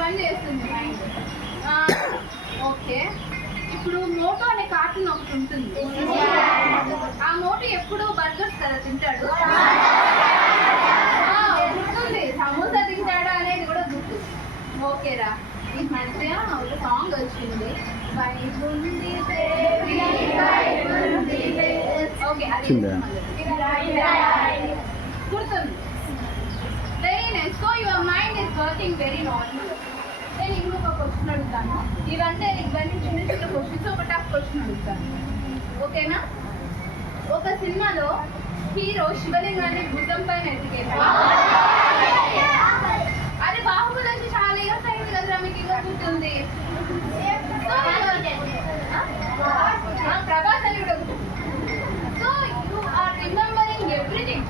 పని చేస్తుంది mind. Okay, ఇప్పుడు మోటో అనే కార్టూన్ ఒకటి ఉంటుంది. ఆ మోటో ఎప్పుడు బర్గర్స్ కదా తింటాడు. గుర్తుంది, సమోసా తింటాడా అనేది కూడా గుర్తు. ఓకేరా, ఈ మధ్య ఒక సాంగ్ వచ్చింది, ఓకే అది గుర్తుంది. Very nice. So your mind is working very normal. నేను ఇంకొక క్వశ్చన్ అడుగుతాను. ఇవన్నీ చిన్న చిన్న క్వశ్చన్స్, ఒక టఫ్ క్వశ్చన్ అడుగుతాను. ఓకేనా? ఒక సినిమాలో హీరో శివలింగాన్ని భుజం పైన ఎత్తుకెళ్ళాడు. అది బాహుబలి వచ్చి చాలా ఇయర్స్ అయింది కదరా, మీకు ఇంకా గుర్తుంది. ప్రభాస్ అని కూడా గుర్తుంది. So you are remembering everything.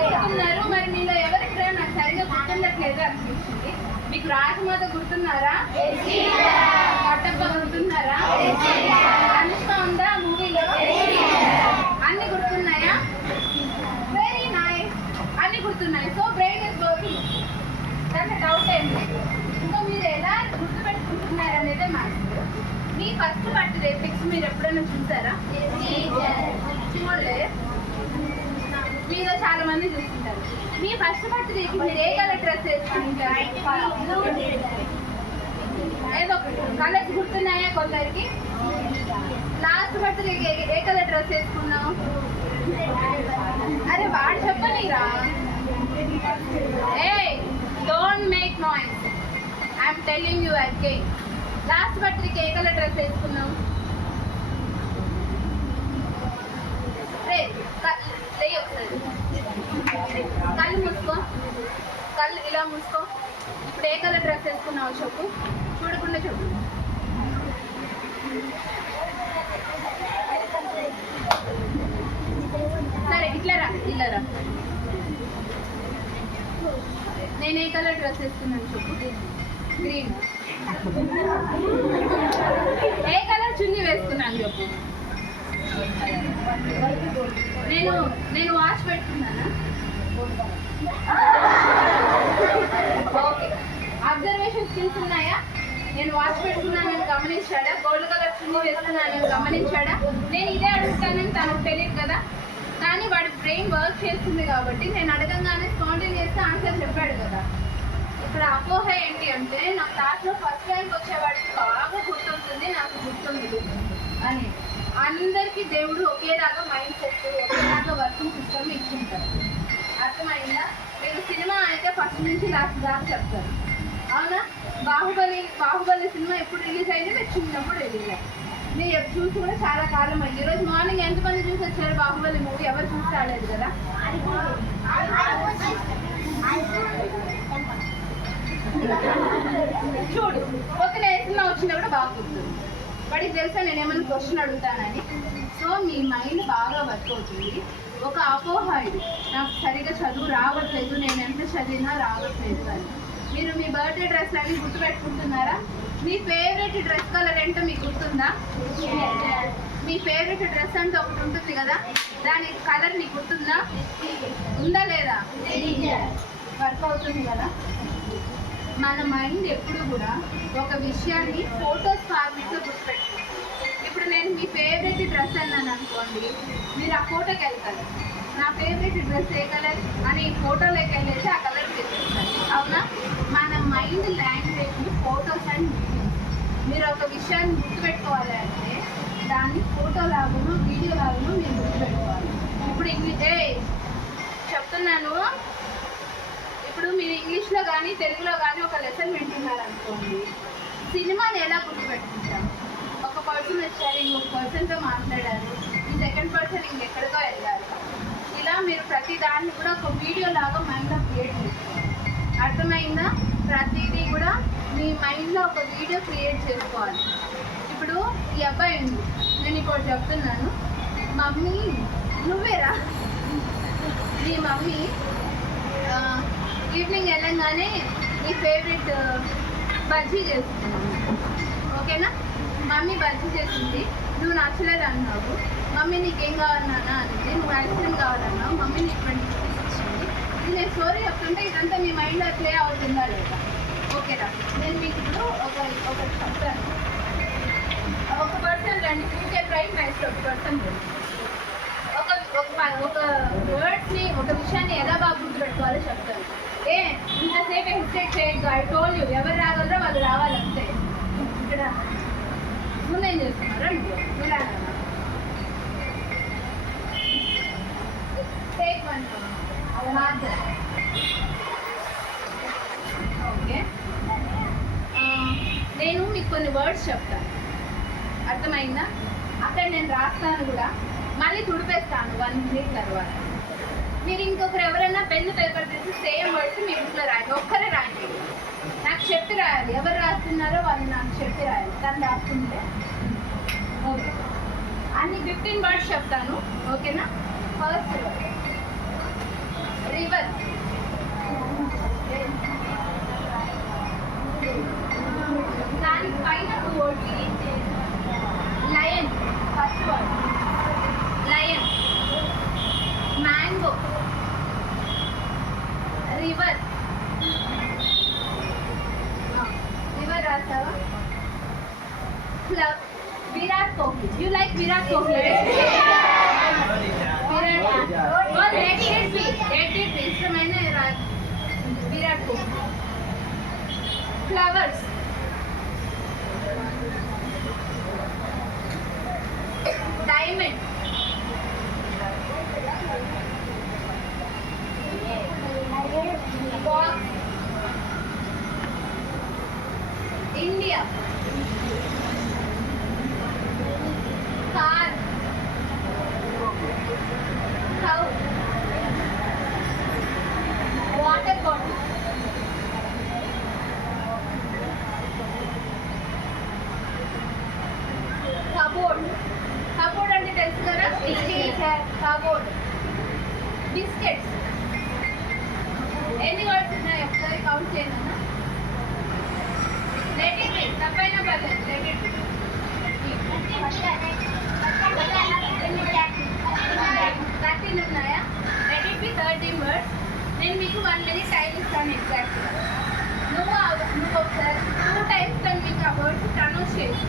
గుర్తున్నారు. మరి మీలో ఎవరికి నాకు సరిగా గుర్తుండట్లేదు అనిపించింది. మీకు రాజమాత గుర్తున్నారా? కట్టప్ప గుర్తున్నారా? అనుష్క ఉందా మూవీలో? అన్ని గుర్తున్నాయా? వెరీ నైస్, అన్ని గుర్తున్నాయి. సో బ్రెయిన్ ఇస్ వర్కింగ్, దాంట్లో డౌట్ ఏం లేదు. ఇంకా మీరు ఎలా గుర్తుపెట్టుకుంటున్నారు అనేదే మ్యాటర్. మీ ఫస్ట్ బర్త్డే పిక్స్ మీరు ఎప్పుడైనా చూసారా? చూడలే. మీలో చాలా మంది చూస్తుంటారు. మీ ఫస్ట్ బర్త్డేకి మీరు ఏ కలర్ డ్రెస్ వేసుకుంటారు? ఏదో కలర్స్ గుర్తున్నాయా కొందరికి? లాస్ట్ బర్త్డేకి ఏ కలర్ డ్రెస్ వేసుకున్నావు? అరే వాడు చెప్పనిరా. ఏ don't make noise, I'm telling you again. Last బర్త్డేకి ఏ కలర్ డ్రెస్ వేసుకున్నావు? కళ్ళు మూసుకో, కళ్ళు ఇలా మూసుకో. ఇప్పుడు ఏ కలర్ డ్రెస్ వేసుకున్నావు చెప్పు, చూడకుండా చెప్పు. సరే ఇట్లరా, ఇల్లరా. నేను ఏ కలర్ డ్రెస్ వేసుకున్నాను చెప్పు? గ్రీన్. ఏ కలర్ చున్నీ వేసుకున్నాను చెప్పు? నేను వాచ్ పెట్టుకున్నానా? ఓకే, అబ్జర్వేషన్ స్కిల్స్ ఉన్నాయా? నేను వాచ్ పెట్టుకున్నానని గమనించాడా? గోల్డ్ కలర్ చున్నీ వేసుకున్నానని గమనించాడా? నేను ఇదే అడుగుతానని తనకు తెలియదు కదా, కానీ వాడి బ్రెయిన్ వర్క్ చేస్తుంది కాబట్టి నేను అడగంగానే స్పాంటేనియస్గా ఆన్సర్ చెప్పాడు కదా. ఇక్కడ అపోహ ఏంటి అంటే, నా క్లాస్లో ఫస్ట్ ర్యాంక్ వచ్చేవాడికి బాగా గుర్తుంటుంది, నాకు గుర్తుండదు అని. అందరికీ దేవుడు ఒకేలాగా మైండ్ సెట్, ఒకేలాగా వర్కింగ్ సిస్టమ్ ఇచ్చింటారు. అర్థమైందా? మీరు సినిమా అయితే ఫస్ట్ నుంచి లాస్ట్ దాకా చెప్తారు, అవునా? బాహుబలి సినిమా ఎప్పుడు రిలీజ్ అయింది? మీరు చిన్నప్పుడు రిలీజ్ అయింది. మీరు చూసి కూడా చాలా కాలం అయింది. ఈరోజు మార్నింగ్ ఎంతమంది చూసి వచ్చారు బాహుబలి మూవీ? ఎవరు చూసి రాలేదు కదా. చూడు, కొత్తగా ఏ సినిమా వచ్చినా కూడా బాగా గుర్తుంది. వాడికి తెలుసా నేను ఏమైనా క్వశ్చన్ అడుగుతానని. సో మీ మైండ్ బాగా వర్క్ అవుతుంది. ఒక అపోహ ఇది, నాకు సరిగా చదువు రావట్లేదు, నేను ఎంత చదివినా రావట్లేదు అని. మీరు మీ బర్త్డే డ్రెస్ అవి గుర్తుపెట్టుకుంటున్నారా? మీ ఫేవరెట్ డ్రెస్ కలర్ ఏంటో మీకు గుర్తుందా? మీ ఫేవరెట్ డ్రెస్ అంటే ఒకటి ఉంటుంది కదా, దాని కలర్ మీకు గుర్తుందా? ఉందా లేదా? వర్క్ అవుతుంది కదా. మన మైండ్ ఎప్పుడు కూడా ఒక విషయాన్ని ఫోటోస్ ఫార్మేట్లో గుర్తుపెట్టుకుంటుంది. ఇప్పుడు నేను మీ ఫేవరెట్ డ్రెస్ అన్నాను అనుకోండి, మీరు ఆ ఫోటోకి వెళ్తారు. నా ఫేవరెట్ డ్రెస్ ఏ కలర్ అని ఫోటోలోకి వెళ్ళేసి ఆ కలర్ తెచ్చేస్తారు, అవునా? మన మైండ్ లాంగ్వేజ్ని ఫోటోస్ అండ్ వీడియోస్. మీరు ఒక విషయాన్ని గుర్తుపెట్టుకోవాలి అంటే దాన్ని ఫోటో లాగాను వీడియో లాగాను మీరు గుర్తుపెట్టుకోవాలి. ఇప్పుడు చెప్తున్నాను, ఇప్పుడు మీరు ఇంగ్లీష్లో కానీ తెలుగులో కానీ ఒక లెసన్ వింటున్నారు అనుకోండి, సినిమాని ఎలా గుర్తుపెట్టుకుంటాం? ఒక పర్సన్ వచ్చారు, ఇంకొక పర్సన్తో మాట్లాడారు, ఈ సెకండ్ పర్సన్ ఇంకెక్కడికో వెళ్ళారు. ఇలా మీరు ప్రతి దాన్ని కూడా ఒక వీడియో లాగా మైండ్లో క్రియేట్ చేసుకోవాలి. అర్థమైందా? ప్రతిదీ కూడా మీ మైండ్లో ఒక వీడియో క్రియేట్ చేసుకోవాలి. ఇప్పుడు ఈ అబ్బాయి ఉంది, నేను ఇప్పుడు చెప్తున్నాను, మమ్మీ నువ్వేరా, మీ మమ్మీ ఈవినింగ్ వెళ్ళంగానే నీ ఫేవరెట్ బజ్జీ చేస్తున్నాను, ఓకేనా? మమ్మీ బజ్జీ చేసింది, నువ్వు నచ్చలేదు అన్నావు. మమ్మీ నీకేం కావాలన్నా అనింది, నువ్వు ఐస్ క్రీమ్ కావాలన్నావు. మమ్మీ నీకు 20 రూపీస్ ఇచ్చింది. ఇది నేను స్టోరీ చెప్తుంటే ఇదంతా మీ మైండ్లో ప్లే అవుతుందా లేదా? ఓకేనా? నేను మీకు ఇప్పుడు ఒకటి చెప్తాను. ఒక పర్సన్ రండి, ఫ్యూచర్ ప్రైమ్ మ్యాథ్స్ ఒక పర్సన్ ఒక వర్డ్స్ని, ఒక విషయాన్ని ఎలా బాగా గుర్తుపెట్టుకోవాలో చెప్తాను. ఇంతసేపు హెసిటేట్ చేయొద్దు. ఐ టోల్ యూ, ఎవరు రాగలరో వాళ్ళు రావాలంతే. ఇక్కడ నువ్వేం చేస్తున్నారా? నువ్వు రాగలరా? Take one larger. ఓకే, నేను మీకు కొన్ని వర్డ్స్ చెప్తాను, అర్థమైందా? అక్కడ నేను రాస్తాను కూడా, మళ్ళీ తుడిపేస్తాను 1 minute తర్వాత. మీరు ఇంకొకరు ఎవరైనా పెన్ను పేపర్ తీసి సేమ్ వర్డ్స్ మీ బుక్లో రాయండి. ఒక్కరే రాయండి, నాకు చెప్పి రాయాలి. ఎవరు రాస్తున్నారో వాళ్ళు నాకు చెప్పి రాయాలి. తను రాస్తుంటే ఓకే. అన్ని 15 వర్డ్స్ చెప్తాను, ఓకేనా? First river. దాని పైన 2 words. Lion, first word lion. Mango, river. River రాస్తావా? విరాట్ కోహ్లీ. You like Virat Kohli? ఇష్టమైన Virat Kohli. Flowers. Diamond. Box. India. Car. Cow. Water bottle. Cupboard. Cupboard అంటే తెలుసు కదా, కబోర్డ్. బిస్కెట్స్. ఎన్ని వర్డ్స్ ఉన్నాయి ఒకసారి కౌంట్ చేయను. లెట్ ఇట్ బి, తప్పైనా పర్లేదు. Let it be. 13 ఉన్నాయా? Let it be 13 words. నేను మీకు 1 minute టైం ఇస్తాను ఎగ్జాక్ట్గా. నువ్వు ఒకసారి 2 times కానీ మీకు ఆ వర్డ్స్ ప్రొనౌన్స్ చేసి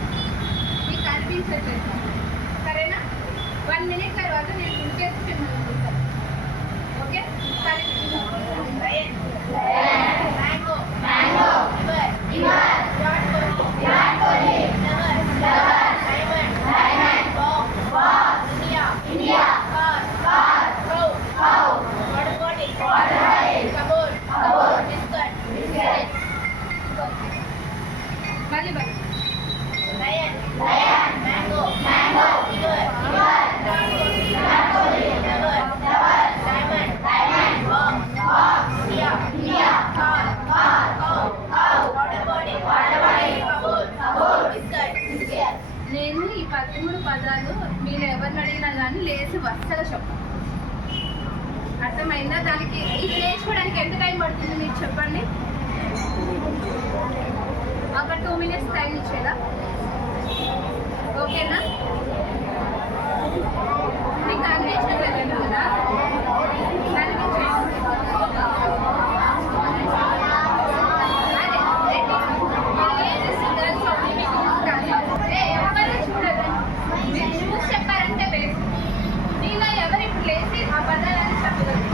మీకు అనిపించట్లేదు, సరేనా? 1 minute తర్వాత నేను గుర్తేసి మిమ్మల్ని చూస్తాను, ఓకే? సరే. Mango, river, Virat Kohli, flower, diamond, box, India, car, cow, water bottle, cupboard, biscuit. మళ్ళీ lion, mango, river, Virat Kohli, flower, diamond, box, India, car, cow, water bottle, cupboard, biscuit. నేను ఈ 13 పదాలు మీరు ఎవరిని అడిగినా కానీ లేచి వరుసగా చెప్పాలి, అర్థమైందా? దానికి ఇది నేర్చుకోవడానికి ఎంత టైం పడుతుంది మీకు చెప్పండి? ఒక 2 minutes టైం ఇచ్చేదా? ఓకేనా? మీకు అందించలేదు కదా, దానికి ఎవరు చూడదు, మీరు చూసి చెప్పారంటే బేస్. మీలో ఎవరు ఇప్పుడు లేచి ఆ పదాలని చెప్పగలరు?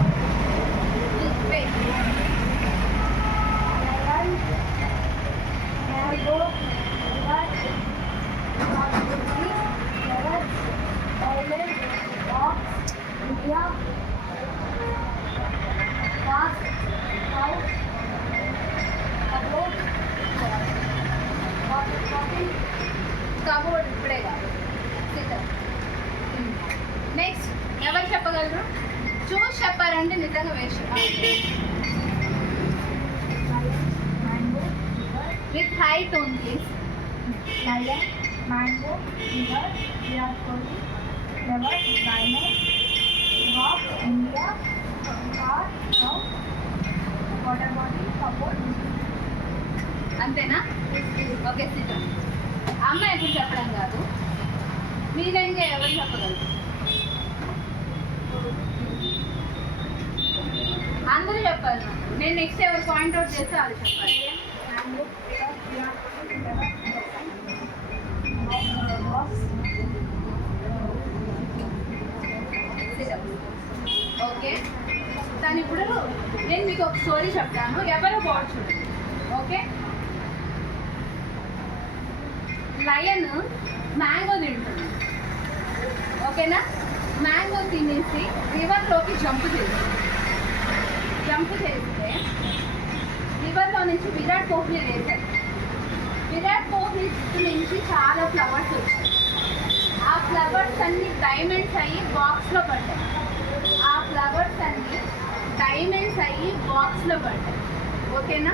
కబోర్డ్ ఇప్పుడే కాదు. నెక్స్ట్ ఎవరు చెప్పగలరు? చూసి చెప్పారంటే నిజంగా waste. With high tone please. Lion, mango, river, Virat Kohli, flower, diamond, box, India, car, cow, water bottle, cupboard. అంతేనా? ఓకే సిద్ధం. అమ్మాయి ఎప్పుడు చెప్పడం కాదు, మీరేంగా ఎవరు చెప్పగలరు? అందరూ చెప్పాలి. నేను నెక్స్ట్ ఎవరు పాయింట్అవుట్ చేస్తే అది చెప్పాలి. ఓకే, తను ఇప్పుడు నేను మీకు ఒక స్టోరీ చెప్తాను, ఎవరో బాగా చూడండి. ఓకే, లయన్ మ్యాంగో తింటుంది. ఓకేనా, మ్యాంగో తినేసి రివర్లోకి జంప్ చేస్తే రివర్లో నుంచి విరాట్ కోహ్లీ వేశారు. విరాట్ కోహ్లీ నుంచి చాలా ఫ్లవర్స్ వచ్చాయి. ఆ ఫ్లవర్స్ అన్ని డైమండ్స్ అయ్యి బాక్స్లో పడ్డాయి. ఓకేనా,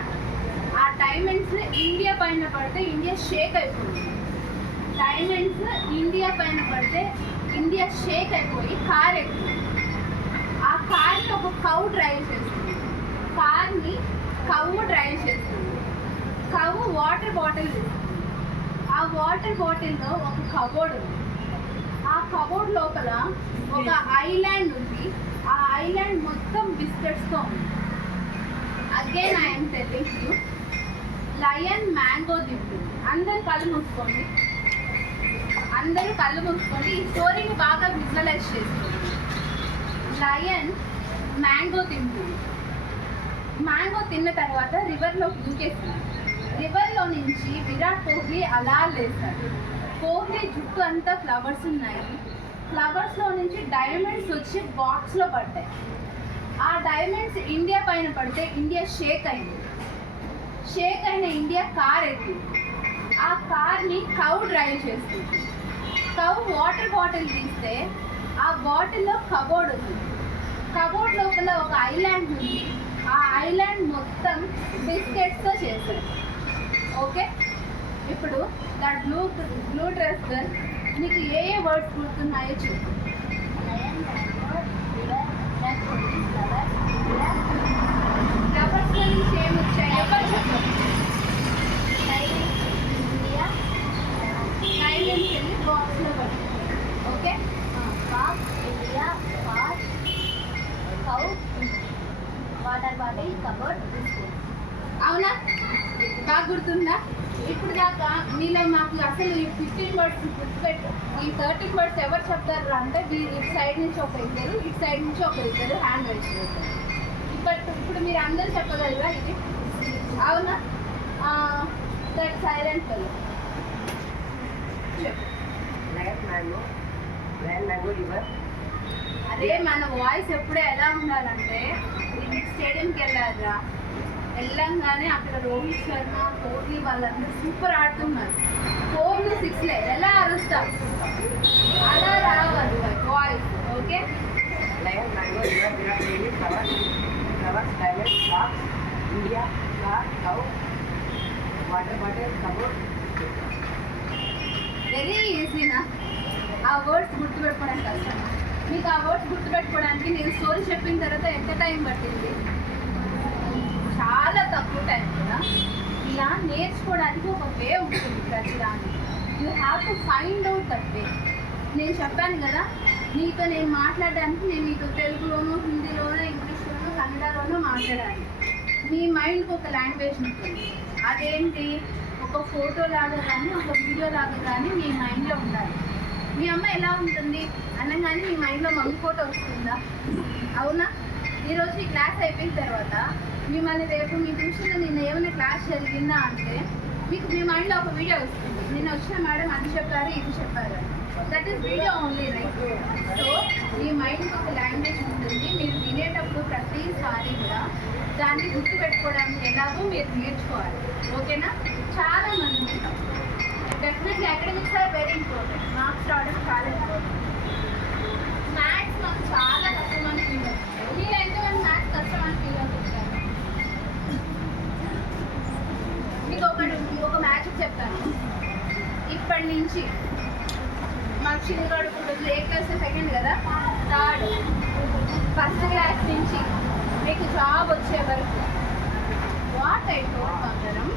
ఆ డైమండ్స్ ఇండియా పైన పడితే ఇండియా షేక్ అయిపోయింది. ఇండియా షేక్ అయిపోయి కార్ ఎక్కుతుంది. ఆ కార్ని ఒక కవ్ డ్రైవ్ చేస్తుంది. కవ్ వాటర్ బాటిల్ ఇస్తుంది. ఆ వాటర్ బాటిల్లో ఒక కబోర్డ్ ఉంది. ఆ కబోర్డ్ లోపల ఒక ఐలాండ్ ఉంది. ఆ ఐలాండ్ మొత్తం బిస్కెట్స్తో ఉంది. Again I'm telling you, lion mango తింటుంది. అందరూ కళ్ళు మూసుకోండి. ఈ స్టోరీని బాగా విజువలైజ్ చేసుకోండి. లయన్ మ్యాంగో తింటుంది. మ్యాంగో తిన్న తర్వాత రివర్లోకి దూకేస్తుంది. రివర్లో నుంచి విరాట్ కోహ్లీ అలా లేస్తాడు. కోహ్లీ జుట్టు అంతా ఫ్లవర్స్ ఉన్నాయి. ఫ్లవర్స్లో నుంచి డైమండ్స్ వచ్చి బాక్స్లో పడ్డాయి. ఆ డైమండ్స్ ఇండియా పైన పడితే ఇండియా షేక్ అయిన ఇండియా కార్ ఎక్కింది. ఆ కార్ని కవ్ డ్రైవ్ చేస్తుంది. కవ్ వాటర్ బాటిల్ తీస్తే ఆ బాటిల్లో కబోర్డ్ ఉంది. కబోర్డ్ లోపల ఒక ఐలాండ్ ఉంది. ఆ ఐలాండ్ మొత్తం బిస్కెట్స్తో చేశారు. ఓకే, ఇప్పుడు దట్ బ్లూ డ్రెస్ గర్ల్ మీకు ఏ వర్డ్స్ గుర్తున్నాయో చెప్పు. ఫ్లవర్స్ నుంచి ఏమి వచ్చాయి ఎవరు చెప్పండి. డైమండ్స్ వెళ్ళి బాక్స్లో పడుతుంది. ఓకే, వాటర్ బాటిల్, కబోర్డ్, అవునా? బాగా గుర్తుందా? ఇప్పుడు దాకా మీలో మాకు అసలు ఈ 15 వర్డ్స్ గుర్తుపెట్టు. ఈ 13 వర్డ్స్ ఎవరు చెప్తారు అంటే ఇటు సైడ్ నుంచి ఒక ఇద్దరు, ఇటు సైడ్ నుంచి ఒక ఇద్దరు హ్యాండ్ రైజ్ చేస్తారు. ఇప్పుడు మీరు అందరూ చెప్పగలరా ఇది? అవునా? దట్ సైలెంట్ ఫెలో చెప్పు. అదే మన వాయిస్ ఎప్పుడూ ఎలా ఉండాలంటే, క్రికెట్ స్టేడియంకి వెళ్ళంగానే అక్కడ రోహిత్ శర్మ, కోహ్లీ వాళ్ళందరూ సూపర్ ఆడుతున్నారు. 4 to 6 ఎలా అరుస్తారు అలా రావాలి వాయిస్. Okay, very ఈజీనా? ఆ వర్డ్స్ గుర్తుపెట్టుకోవడానికి కష్టం. మీకు ఆ వర్డ్స్ గుర్తుపెట్టుకోవడానికి నేను స్టోరీ చెప్పిన తర్వాత ఎంత టైం పట్టింది? చాలా తక్కువ టైం కదా. ఇలా నేర్చుకోవడానికి ఒక వే ఉంటుంది ప్రతిదాన్ని. You have to find out that way. నేను చెప్పాను కదా, మీతో నేను మాట్లాడడానికి నేను మీతో తెలుగులోనో, హిందీలోనో, ఇంగ్లీష్లోనో, కన్నడలోనో మాట్లాడాలి. మీ మైండ్కి ఒక లాంగ్వేజ్ ఉంటుంది. అదేంటి? ఒక ఫోటో లాగా కానీ, ఒక వీడియో లాగా కానీ మీ మైండ్లో ఉండాలి. మీ అమ్మ ఎలా ఉంటుంది అనగానే మీ మైండ్లో మమ్మీ ఫోటో వస్తుందా? అవునా? ఈరోజు ఈ క్లాస్ అయిపోయిన తర్వాత మిమ్మల్ని రేపు మీ ట్యూషన్లో నిన్న ఏమైనా క్లాస్ జరిగిందా అంటే మీకు మీ మైండ్లో ఒక వీడియో వస్తుంది. నిన్న వచ్చిన మేడం అది చెప్పారు, ఇది చెప్పారు. That is video only, right? So మీ మైండ్కి ఒక లాంగ్వేజ్ ఉంటుంది. మీరు వినేటప్పుడు ప్రతిసారి కూడా దాన్ని గుర్తుపెట్టుకోవడానికి ఎలాగో మీరు నేర్చుకోవాలి. ఓకేనా? చాలా మంది definitely academics are very important. Marks రావడం చాలా ఇంపార్టెంట్. మ్యాథ్స్ మాకు చాలా కష్టమని ఫీల్ అవుతుంది. మీరు ఎంతమంది మ్యాథ్స్ కష్టమని ఫీల్ అవుతుంటారు? మీకు ఒక మ్యాజిక్ చెప్తాను. ఇప్పటి నుంచి మాకు చిన్నగాడు ఇప్పుడు ఏ క్లాస్ సెకండ్ కదా, థర్డ్, ఫస్ట్ క్లాస్ నుంచి మీకు జాబ్ వచ్చే వరకు వాట్ ఐ టోల్డ్ మాత్రం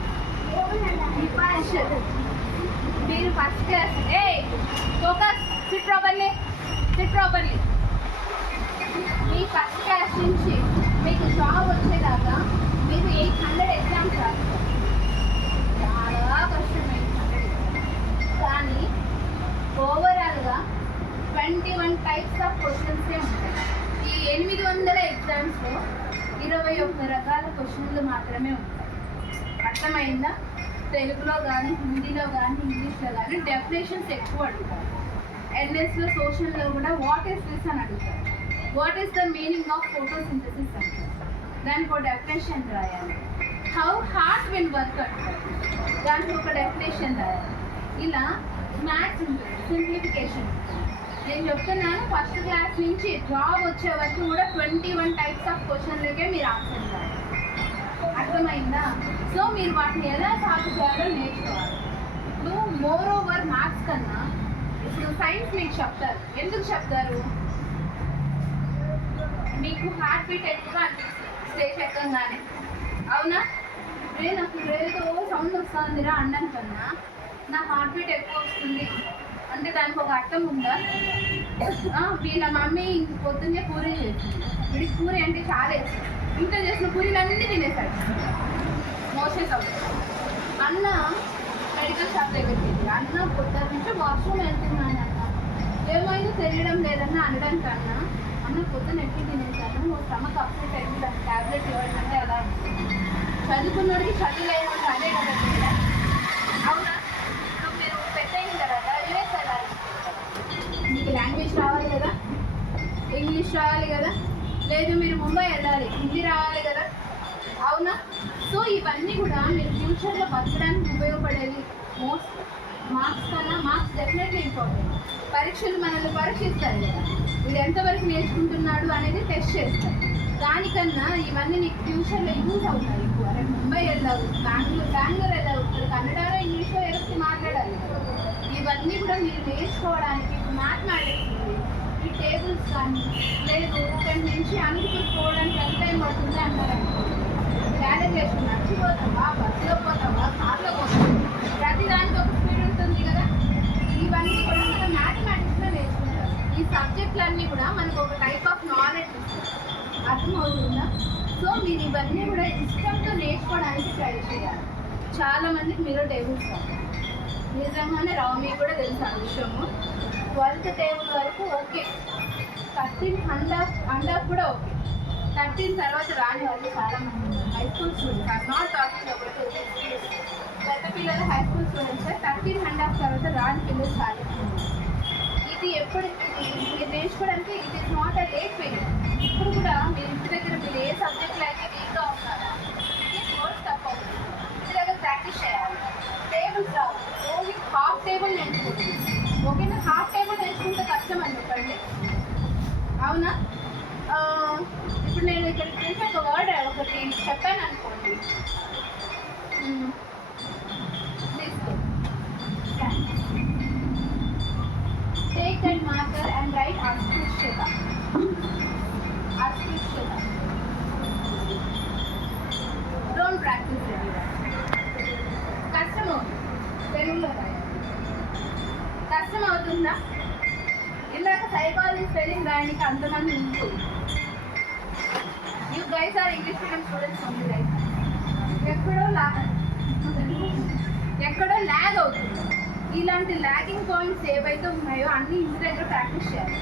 మీరు first class focus sit properly మీ ఫస్ట్ క్లాస్ నుంచి మీకు జాబ్ వచ్చేదాకా మీకు 800 ఎగ్జామ్స్ రాస్తారు. చాలా కష్టం 800 కానీ ఓవరాల్గా 21 టైప్స్ ఆఫ్ క్వశ్చన్సే ఉంటాయి. ఈ 800 ఎగ్జామ్స్లో 21 రకాల క్వశ్చన్లు మాత్రమే ఉంటాయి. అర్థమైందా? తెలుగులో కానీ హిందీలో కానీ ఇంగ్లీష్లో కానీ డెఫినేషన్స్ ఎక్కువ అడుగుతారు. ఎన్ఎస్లో సోషల్లో కూడా వాట్ ఈస్ దిస్ అని అడుగుతారు. What is the meaning of photosynthesis అంటారు. దానికి ఒక డెఫినేషన్ రాయాలి. హౌ హార్ట్ విల్ వర్క్ అంటారు. దానికి ఒక డెఫినేషన్ రాయాలి. ఇలా మ్యాథ్స్ ఉంటుంది, సింప్లిఫికేషన్. నేను చెప్తున్నాను ఫస్ట్ క్లాస్ నుంచి జాబ్ వచ్చే వరకు కూడా 21 టైప్స్ ఆఫ్ క్వశ్చన్లకే మీరు ఆన్సర్ రాయాలి. అర్థమైందా? సో మీరు వాటిని ఎలా సాల్వ్ చేయాలో నేర్చుకోవాలి. ఇప్పుడు మోర్ ఓవర్ మ్యాథ్స్ కన్నా ఇప్పుడు సైన్స్ మీకు చెప్తారు. ఎందుకు చెప్తారు? మీకు హార్ట్ బీట్ ఎక్కువ అనిపిస్తుంది స్టేజ్ ఎక్కగానే, అవునా? నాకు ఏదో సౌండ్ వస్తుందిరా అనడం కన్నా నా హార్ట్ బీట్ ఎక్కువ వస్తుంది అంటే దానికి ఒక అర్థం ఉందా? వీళ్ళ మమ్మీ పొద్దున్నే పూరి చేస్తుంది, వీడికి పూరి అంటే చాలా ఇష్టం. ఇంట్లో చేసిన పూరీలన్నీ తినేసాడు, మోషన్స్ అవుతుంది. అన్న మెడికల్ షాప్ దగ్గరికి వెళ్ళి అన్న పొద్దున్న నుంచి వాష్రూమ్ వెళ్తున్నాను అన్న, ఏమైనా తెలియడం లేదన్న అనడానికి అన్న అన్న పొద్దున్న ఎట్టి తినేసాను, నువ్వు స్టమక్ అప్సెట్ అయింది, దానికి ట్యాబ్లెట్ ఇవ్వండి అంటే ఎలా చదువుకున్నోడికి చదువు లేని అదే కదా. అవునా? మీరు పెద్ద అయిన తర్వాత యూఎస్ వెళ్ళాలి, మీకు లాంగ్వేజ్ రావాలి కదా, ఇంగ్లీష్ రావాలి కదా, లేదు మీరు ముంబై వెళ్ళాలి, హిందీ రావాలి కదా, అవునా? సో ఇవన్నీ కూడా మీరు ఫ్యూచర్లో బతకడానికి ఉపయోగపడేది. మోస్ట్ మార్క్స్ కన్నా మార్క్స్ డెఫినెట్లీ ఇంపార్టెంట్. పరీక్షలు మనల్ని పరీక్షిస్తారు కదా, వీడు ఎంతవరకు నేర్చుకుంటున్నాడు అనేది టెస్ట్ చేస్తారు. దానికన్నా ఇవన్నీ నీకు ఫ్యూచర్లో యూజ్ అవుతాయి ఎక్కువ. రేపు ముంబై వెళ్ళావు, బెంగళూరు వెళ్ళావు, కన్నడలో ఇంగ్లీష్లో ఏదో మాట్లాడాలి కదా. ఇవన్నీ కూడా మీరు నేర్చుకోవడానికి ఇప్పుడు మ్యాథమెటిక్స్ ఈ టేబుల్స్ కానీ లేదు ఇక్కడి నుంచి అన్నిటికి పోవడానికి ఎంత టైం పడుతుంది అంటారండి. క్యాలిక్యులేషన్ నడిచిపోతావా, బస్సులో పోతావా, కార్లో పోతావా, ప్రతిదానికి ఒక స్పీడ్ ఉంటుంది కదా. ఇవన్నీ కూడా మనం మ్యాథమెటిక్స్లో నేర్చుకుంటాం. ఈ సబ్జెక్టులన్నీ కూడా మనకు ఒక టైప్ ఆఫ్ నాలెడ్జ్ ఇస్తుంది. అర్థమవుతుందా? సో మీరు ఇవన్నీ కూడా ఇష్టంతో నేర్చుకోవడానికి ట్రై చేయాలి. చాలామందికి మీరు టేబుల్స్ నిజంగానే రావు, మీకు కూడా తెలుసు ఆ విషయము. 12th టేబుల్ వరకు ఓకే, 13 అండ్ హాఫ్ కూడా ఓకే. 13 తర్వాత రాని వాళ్ళు చాలామంది ఉన్నారు. High school students, I'm not talking about పెద్ద పిల్లలు, high school students 13 and half తర్వాత రాని పిల్లలు చాలా ఉన్నారు. ఇది ఎప్పుడు మీరు నేర్చుకోవడానికి it is not a late period. ఇప్పుడు కూడా మీరు ఇంటి దగ్గర మీరు ఏ సబ్జెక్ట్లో అయితే వీక్గా ఉన్నారో కోర్స్ తప్ప ఇంటి దగ్గర ప్రాక్టీస్ చేయాలి. టేబుల్స్ రావు, ఓన్లీ హాఫ్ టేబుల్ నేర్చుకోండి. ఓకేనా? హాఫ్ టేబుల్ నేర్చుకుంటే కష్టం అని చెప్పండి, అవునా? ఇప్పుడు నేను ఇక్కడికి తెలిసి ఒక వర్డ్ ఒకటి చెప్పాను అనుకోండి, take that marker and write అస్పృశ్యత. అస్పృశ్యత డోంట్ ప్రాక్టీస్ ఇట్. కష్టం అవుతుంది తెలుగులో రాయాలి, కష్టం అవుతుందా? ఇందాక సైకాలజీ స్పెల్లింగ్ రాయడానికి అంతమంది ఉంది. You guys are English medium students ఉంది రైట్. ఎక్కడో ల్యాగ్ అవుతుంది. ఇలాంటి ల్యాగింగ్ పాయింట్స్ ఏవైతే ఉన్నాయో అన్నీ ఇంటి దగ్గర ప్రాక్టీస్ చేయాలి.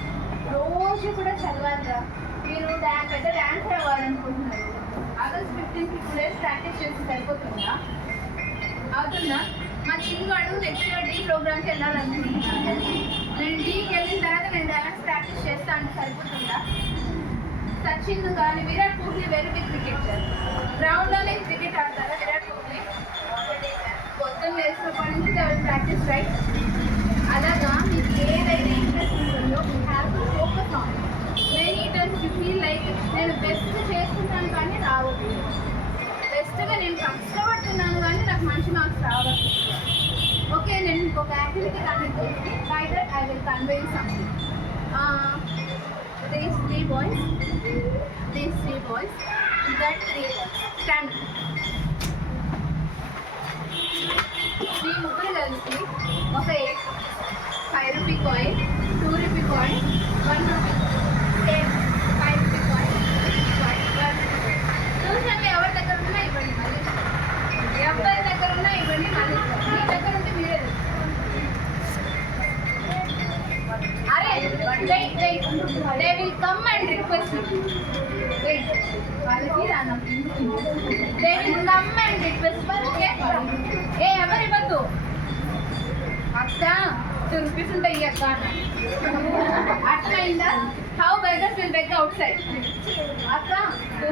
రోజు కూడా చదవాలిరా. మీరు పెద్ద డాన్సర్ అవ్వాలనుకుంటున్నారు, August 15th 2 days ప్రాక్టీస్ చేసి సరిపోతుందా? అవుతుందా? మా చిన్నవాడు నెక్స్ట్ ఇయర్ డీ ప్రోగ్రామ్కి వెళ్ళాలనుకుంటున్నాను. నేను డీకి వెళ్ళిన తర్వాత నేను డాన్స్ ప్రాక్టీస్ చేస్తా అంటే సరిపోతుందా? సచిన్ కానీ Virat Kohli very big cricketer, గ్రౌండ్లోనే క్రికెట్ ఆడతారా విరాట్ కోహ్లీ? పొద్దున్న లేచినప్పటి నుంచి ప్రాక్టీస్ రైట్. అలాగా మీకు ఏదైతే ఇంట్రెస్ట్ ఉంటుందో you have to focus on. Many times you feel like నేను బెస్ట్ చేసుకుంటాను కానీ రావట్లేదు, బెస్ట్గా నేను కష్టపడుతున్నాను కానీ నాకు మంచి మార్క్స్ రావట్లేదు. ఓకే, నేను ఇంకొక యాక్టివిటీ కండక్ట్ చేసి by that I will convey something. These three boys, that 3 boys, stand up. మీ ముగ్గురు కలిసి ఒక 5 rupee coin, 2 rupee coin, 1 rupee same 5 rupee coin, 1 rupee చూసండి. ఎవరి దగ్గర ఉన్నా ఇవ్వండి, మళ్ళీ ఎవరి దగ్గర ఉన్నా ఇవ్వండి, మళ్ళీ మీ దగ్గర ఉంటే మీరే అరే wait wait they will come and request wait వాళ్ళకి రాను they will come and request okay. ఏ ఎవరు ఇవ్వద్దు అక్క 2 రూపీస్ ఉంటాయి అక్క అర్థమైందా? How beggars will beg outside. అక్క 2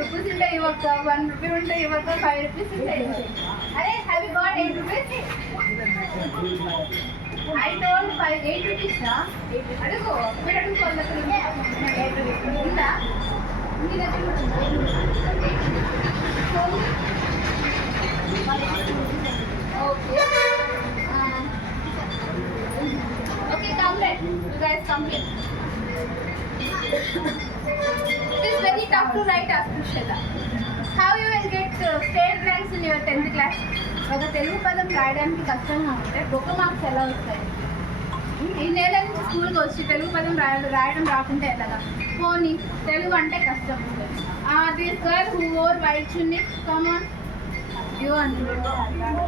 రూపీస్ ఉంటాయి ఇవ్వక్క, 1 రూపీ ఉంటాయి ఇవ్వక్క, 5 రూపీస్ ఉంటాయి. అరే have you got 8 rupees? I told 8 rupees రా. అడుగు మీరు అడుగుకోవాలి ఉందా మీ దగ్గర okay okay complete you guys complete. It is very tough to write Asprishata. How you will get state ranks in your 10th class? ఒక తెలుగు పదం రాయడానికి కష్టంగా ఉంటే ఒక మార్క్స్ ఎలా వస్తాయి? ఈ నెల నుంచి స్కూల్కి వచ్చి తెలుగు పదం రాయడం రాకుంటే ఎలాగా? పోనీ తెలుగు అంటే కష్టం. This girl who wore white chunni come on you అంటున్నాడు.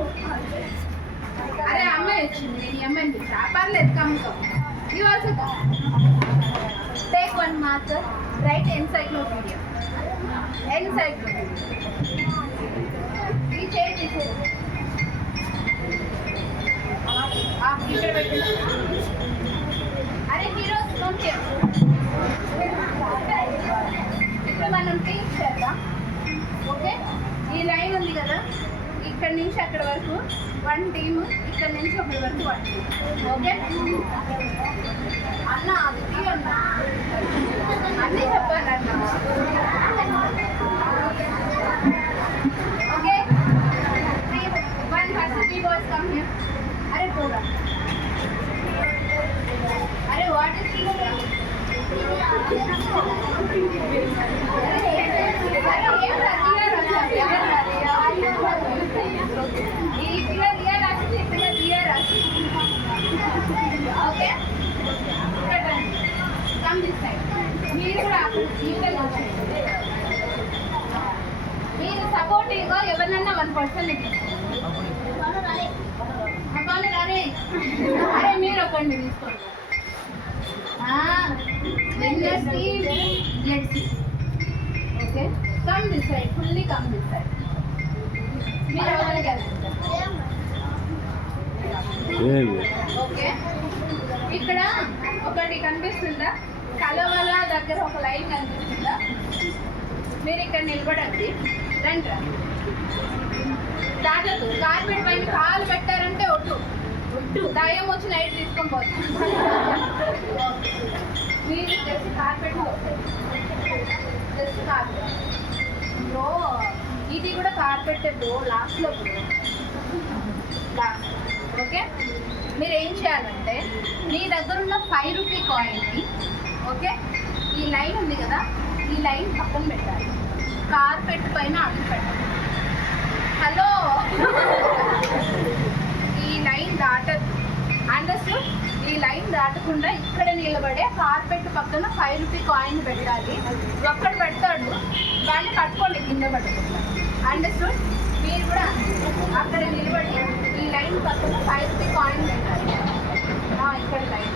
అరే అమ్మాయి వచ్చింది, నేను ఈ అమ్మాయిని చూసా పర్లేదు కమ్ముకో. You also take 1 marker write encyclopedia. Encyclopedia ఈ చేయి తీసేది ఇక్కడ పెట్టిన. అరే హీరోస్ ఇప్పుడు మనం టీమ్స్ చేద్దాం ఓకే. ఈ లైన్ ఉంది కదా, ఇక్కడ నుంచి అక్కడ వరకు 1 టీము, ఇక్కడ నుంచి అక్కడి వరకు 1 టీమ్ ఓకే. అన్న అది అన్న అన్నీ చెప్పాలన్న okay. 1 person 3 boys come here. अरे पूरा अरे what is program? Okay come this side. మీరు కూడా మీరు సపోర్టివ్గా ఎవరినన్నా 1% అరే మీరు ఒకండి తీసుకోండి. Okay come this side, fully come this side. మీరు ఎవరికి ఓకే. ఇక్కడ ఒకటి కనిపిస్తుందా, కలవల దగ్గర ఒక లైన్ కనిపిస్తుందా? మీరు ఇక్కడ నిలబడండి, రండి దాటదు. కార్పెట్ పైన కాలు పెట్టారంటే ఒట్టు దయ్యం వచ్చి నైట్ తీసుకొని పోతుంది. మీరు just carpet just carpet bro, ఇది కూడా కార్పెట్ బ్రో లాస్ట్లో బ్రో లాస్ట్ ఓకే. మీరు ఏం చేయాలంటే మీ దగ్గర ఉన్న 5 రూపీ కాయిన్ని ఓకే, ఈ లైన్ ఉంది కదా, ఈ లైన్ పక్కన పెట్టాలి, కార్పెట్ పైన అడుగు పెట్టాలి. హలో ఈ లైన్ దాటదు, అండర్స్టూడ్? ఈ లైన్ దాటకుండా ఇక్కడ నిలబడే కార్పెట్ పక్కన 5 రూపీ కాయిన్ పెట్టాలి. ఒక్కడ పెడతాడు, వాడిని పట్టుకోండి కింద పట్టుకుంటా, అండర్స్టూడ్? మీరు కూడా అక్కడ నిలబడి ఈ లైన్ పక్కన 5 రూపీ కాయిన్ పెట్టాలి. ఇక్కడ లైన్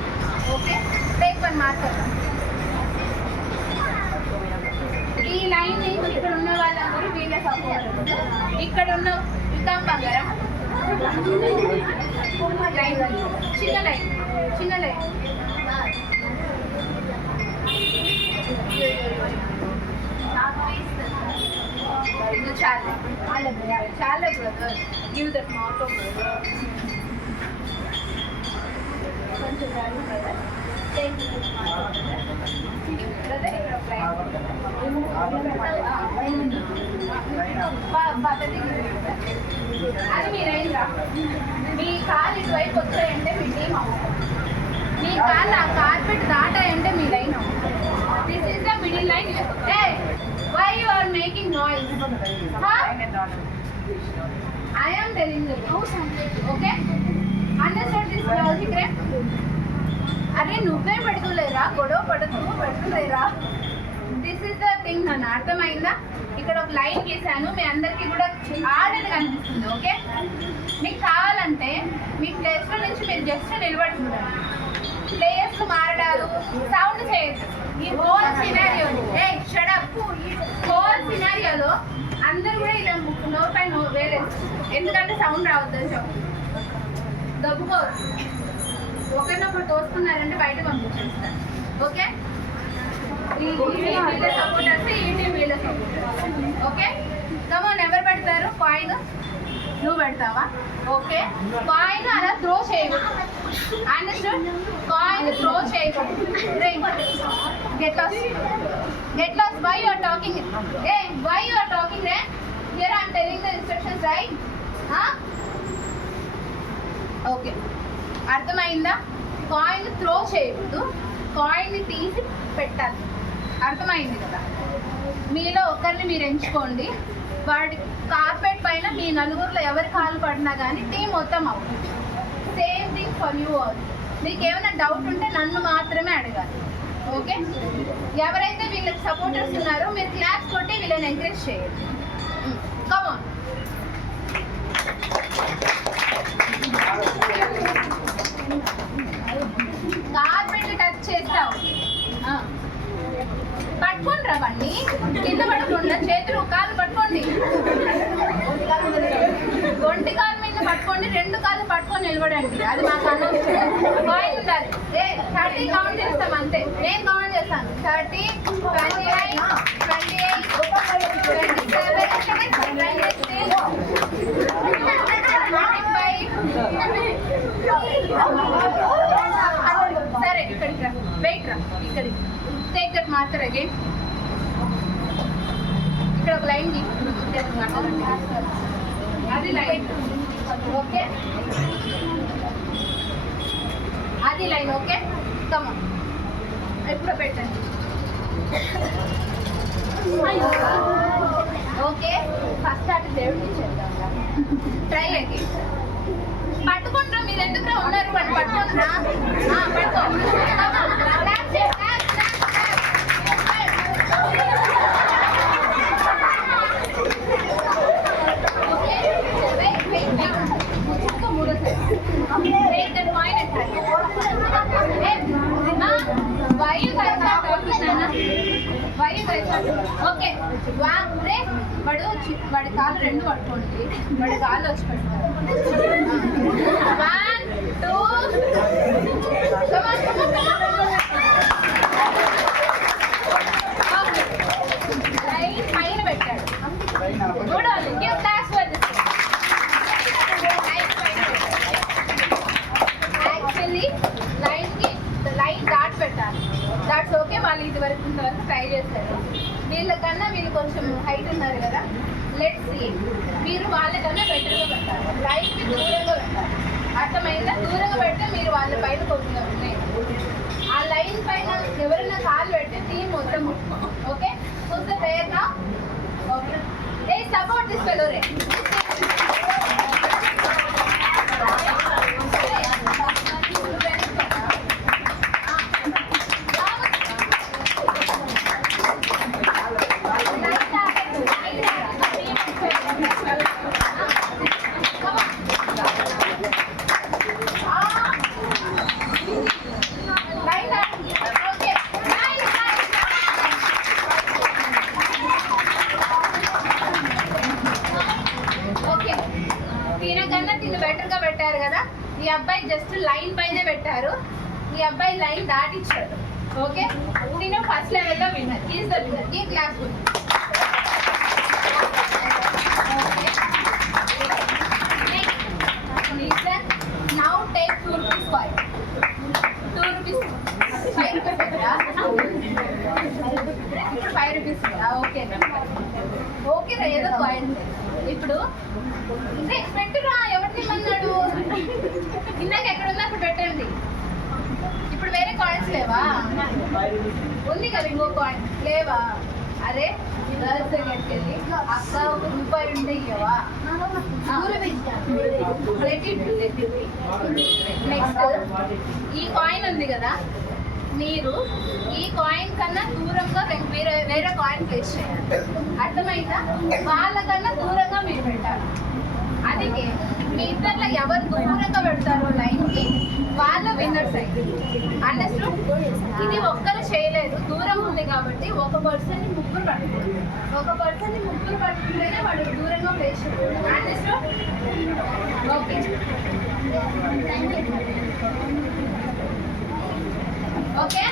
ఓకే. Take 1 marker. ఈ లైన్ నుంచి ఇక్కడ ఉన్న వాళ్ళందరూ వీళ్ళ సపోర్ట్, ఇక్కడ ఉన్న వికాం బంగారం లైన్, చిన్న లైన్ చిన్న లైన్. చాలా చాలా brother, give that motto brother, కొంచెం బ్రదర్ అది మీరైందా? మీ కాలు ఇటువైపు వచ్చాయంటే మీ టీం అవుతుంది. మీ కాళ్ళు ఆ కార్పెట్ దాటాయంటే మీ లైన్ అవుతుంది. This is the middle line. Why you are making noise? I am telling the rules. Okay? Understand this logic, right? అరే నువ్వే పెడుతులేరా, గొడవ పెడుతులేరా. దిస్ ఇస్ ద థింగ్ నన్ను అర్థమైందా? ఇక్కడ ఒక లైన్ గీసాను, మీ అందరికీ కూడా ఆర్డర్ కనిపిస్తుంది. ఓకే, మీకు కావాలంటే మీ ప్లేస్లో నుంచి మీరు జస్ట్ నిలబడుతున్నారు. ప్లేయర్స్ మారడాలు సౌండ్ చేయొచ్చు. ఈ హోల్ సినారియోలో సినారియోలో అందరూ కూడా ఇలా నోట్ పైన వేరే, ఎందుకంటే సౌండ్ రావద్దని చెప్పు. దబ్బుకోవచ్చు. ఒకరినొకరు తోస్తున్నారంటే బయట పంపించేస్తారు. ఓకే, ఈ వీళ్ళ సపోర్టర్స్, ఈ టీం వీళ్ళ సపోర్టర్స్. ఓకే, కమాన్ ఎవరు పెడతారు కాయిన్? నువ్వు పెడతావా? ఓకే, కాయిన్ అలా త్రో చేయకూడదు. అండర్స్టూడ్? కాయిన్ త్రో చేయకూడదు. Get lost. Why you are talking? Hey, why you are talking there? Here I am telling the instructions, right? Huh? Okay. అర్థమైందా? Coin throw చేయకూడదు, కాయిన్ని తీసి పెట్టాలి. అర్థమైంది కదా? మీలో ఒకరిని మీరు ఎంచుకోండి. వాడి కార్పెట్ పైన మీ నలుగురిలో ఎవరి కాలు పడినా కానీ టీం మొత్తం అవుతుంది. Same thing for you all. మీకు ఏమైనా డౌట్ ఉంటే నన్ను మాత్రమే అడగాలి. ఓకే, ఎవరైతే వీళ్ళకి సపోర్టర్స్ ఉన్నారో మీరు క్లాస్ కొట్టి వీళ్ళని ఎంకరేజ్ చేయండి. కమాన్. కార్పెట్ టచ్ చేస్తావు, పట్టుకోండి రావండి, కింద పట్టుకోండి, చేతులు కాళ్ళు పట్టుకోండి, ఒంటి కాలు మీద పట్టుకోండి, రెండు కాళ్ళు పట్టుకొని నిలబడండి. అది మాకు అనవసరం. కాయిన్ ఉండాలి. 30 కౌంట్ చేస్తాం అంతే. నేను కౌంట్ చేస్తాను. 30, 29, 28, 27, 26, 25. సరే, ఇక్కడికి రా, వెయిట్ రా, ఇక్కడికి. Take that marker again. ఇక్కడ ఒక లైన్ అది లైన్. ఓకే, అది లైన్. ఓకే, కమాన్. ఎప్పుడు పెట్టండి. ఓకే, ఫస్ట్ అటు దేవుడికి చేద్దాం. Try again. పట్టుకుంటారా మీరు? ఎందుకు ఉన్నారు? పట్టుకుంటారా? పట్టుకో. ఓకే, వాడి కాళ్ళు రెండు పట్టుకోండి, వాడి కాళ్ళు వచ్చి పెడతారు. 1, 2, లైన్ పైన పెట్టాడు. చూడాలి. యాక్చువల్లీ లైన్ దాటి పెట్టాలి. That's okay. వాళ్ళు ఇంతవరకు ట్రై చేస్తారు. వీళ్ళకన్నా వీళ్ళు కొంచెం హైట్ ఉన్నారు కదా. Let's see. మీరు వాళ్ళకన్నా బెటర్గా పెట్టాలి. లైన్కి దూరంగా పెట్టాలి. అర్థమైందా? దూరంగా పెడితే మీరు వాళ్ళ పైన కొద్దిగా ఉన్నాయి. ఆ లైన్ పైన ఎవరైనా కాలు పెడితే టీం మొత్తం. ఓకే, చూస్తే ప్రయత్న. ఓకే, ఏ సపోర్ట్ దిస్ ఫెలో రే. బెటర్గా పెట్టారు కదా. ఈ అబ్బాయి జస్ట్ లైన్ పైనే పెట్టారు. ఈ అబ్బాయి లైన్ దాటిచ్చాడు. ఓకే, నేను ఫస్ట్ లెవెల్లో విన్నర్. Is the winner. ఈ class now take 2 rupees coin. 2 rupees, 5 rupees. 5 rupees. Okay okay రా, ఏదో కాయిన్. ఇప్పుడు పెట్టురా. ఎవరు తిమ్మన్నాడు? ఇందాక ఎక్కడుందో అక్కడ పెట్టండి. ఇప్పుడు వేరే కాయిన్స్ లేవా? ఉంది కదా ఇంకో కాయిన్. లేవా? అరే గర్ల్స్ దగ్గరికి వెళ్ళి అక్క ₹1 ఉంటే ఇవ్వవా? నెక్స్ట్ ఈ కాయిన్ ఉంది కదా, మీరు ఈ కాయిన్ కన్నా దూరంగా వేరే కాయిన్ ప్లేస్ చేయాలి. అర్థమైందా? వాళ్ళకన్నా దూరంగా మీరు పెట్టాలి. అందుకే మీ ఇద్దరిలో ఎవరు దూరంగా పెడతారో లైన్కి వాళ్ళు విన్నర్స్ అయింది. అండర్స్టూడ్? ఇది ఒక్కరు చేయలేదు, దూరం ఉంది కాబట్టి ఒక పర్సన్ని ముగ్గురు పట్టుకుంటేనే వాడు దూరంగా ప్లేస్ చేయాలి. అండర్స్టూడ్? ఓకే. ఓకే,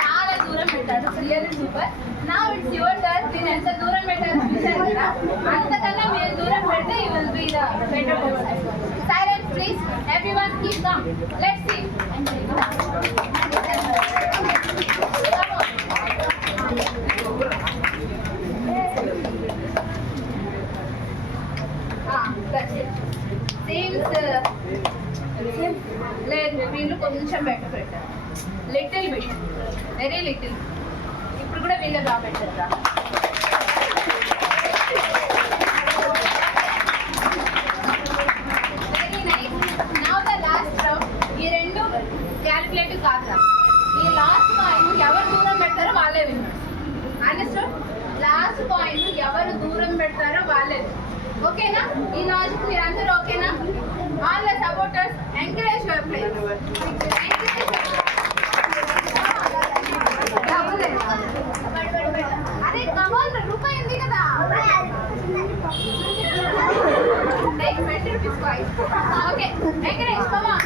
చాలా దూరం పెట్టాడు. Really super. Now it's your turn. నేను ఎంత దూరం పెట్టాలో చూశారు కదా, అంతకన్నా మీరు దూరం పెడితే you will be the better person. Silence please, everyone keep calm. Let's see. లేదు, వీళ్ళు కొంచెం బెటర్ పెట్టారు. Little bit, very little. ఇప్పుడు కూడా వీళ్ళు బాగా పెట్టారా? Very nice. Now the last round. ఈ రెండు క్యాలిక్యులేటివ్ కాదురా. ఈ లాస్ట్ కాయిన్ ఎవరు దూరం పెడతారో వాళ్ళే విన్నర్స్. అండర్స్టాండ్? లాస్ట్ కాయిన్ ఎవరు దూరం పెడతారో వాళ్ళే. ఓకేనా? ఈ లాజిక్ మీరు అందరూ ఓకేనా? All the supporters encourage your players. అరే కమాన్, రూపాయి ఉంది కదా, ₹20 కాయిన్. Okay, encourage. కమాన్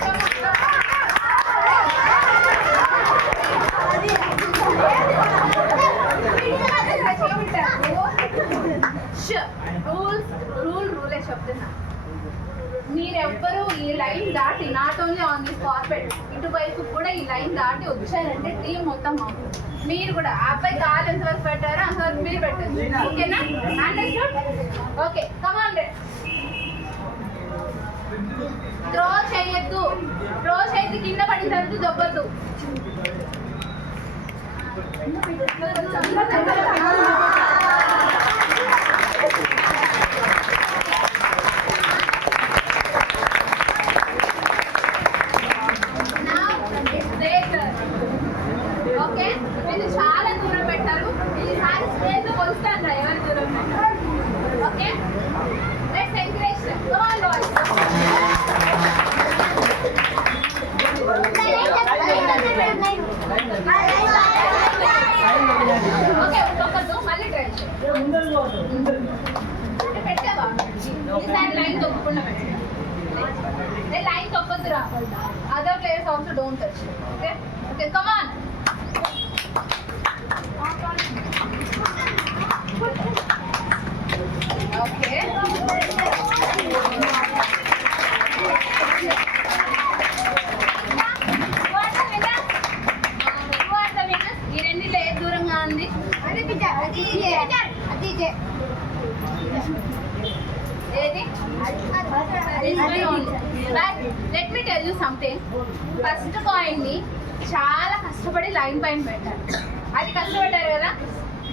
రూలే చెప్తున్నా. మీరెవ్వరూ ఈ లైన్ దాటి, not only on this carpet, ఇటువైపు కూడా ఈ లైన్ దాటి వచ్చారంటే టీం మొత్తం అవుతుంది. మీరు కూడా ఆ అబ్బాయి కాలు ఎంతవరకు పెట్టారో అంతవరకు మీరు పెట్టండి. ఓకేనా? అండర్స్టూడ్? ఓకే, కమాన్. త్రో చేయొద్దు, కింద పడిన తర్వాత దొబ్బద్దు. ఓకే, మీరు చాలా దూరం పెట్టారు. ఈసారి స్టేజ్ కొలుస్తాను ఎవరు దూరం పెట్టారు. Okay, let's encourage. Come on boys. Okay, ఒక్కదు మళ్ళీ ట్రై చేయండి. పెట్టావా? ఈసారి లైన్ తొక్కకుండా పెట్టండి. లైన్ తొక్కద్దురా. Other players also don't touch. Okay okay, come on. Okay, ఈ రెండిట్లో ఏది దూరంగా ఉంది? ఏది? Let me tell you something. First coin ని చాలా కష్టపడి లైన్ పైన పెట్టారు. అది కష్టపడ్డారు కదా,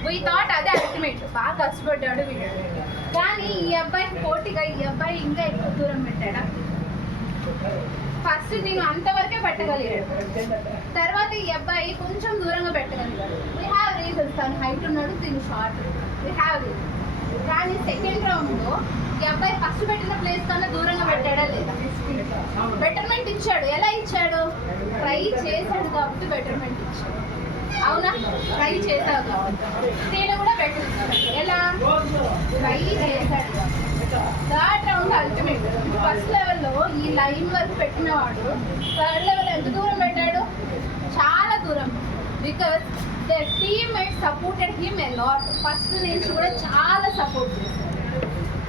వీ థాట్ అదే అల్టిమేట్. బాగా కష్టపడ్డాడు వీడు. కానీ ఈ అబ్బాయి పోటీగా ఈ అబ్బాయి ఇంకా ఎక్కువ దూరం పెట్టాడా? ఫస్ట్ నేను అంతవరకే పెట్టగలిగాడు, తర్వాత ఈ అబ్బాయి కొంచెం దూరంగా పెట్టగలిగాడు. We have reasons. తను హైట్ ఉన్నాడు, దీని షార్ట్. We have reasons. కానీ సెకండ్ రౌండ్లో ఈ అబ్బాయి ఫస్ట్ పెట్టిన ప్లేస్ కన్నా దూరంగా పెట్టాడా లేదా? బెటర్మెంట్ ఇచ్చాడు. ఎలా ఇచ్చాడు? ట్రై చేశాడు కాబట్టి బెటర్మెంట్ ఇచ్చాడు. అవునా? ట్రై చేశావు కాబట్టి. నేను కూడా బెటర్ ఇచ్చాడు. ఎలా? ట్రై చేశాడు. Third round ultimate. ఫస్ట్ లెవెల్లో ఈ లైన్ వరకు పెట్టినవాడు థర్డ్ లెవెల్ ఎంత దూరం పెట్టాడు? చాలా దూరం. Because the teammate supported him a lot. First నుంచి కూడా చాలా సపోర్ట్ చేశారు.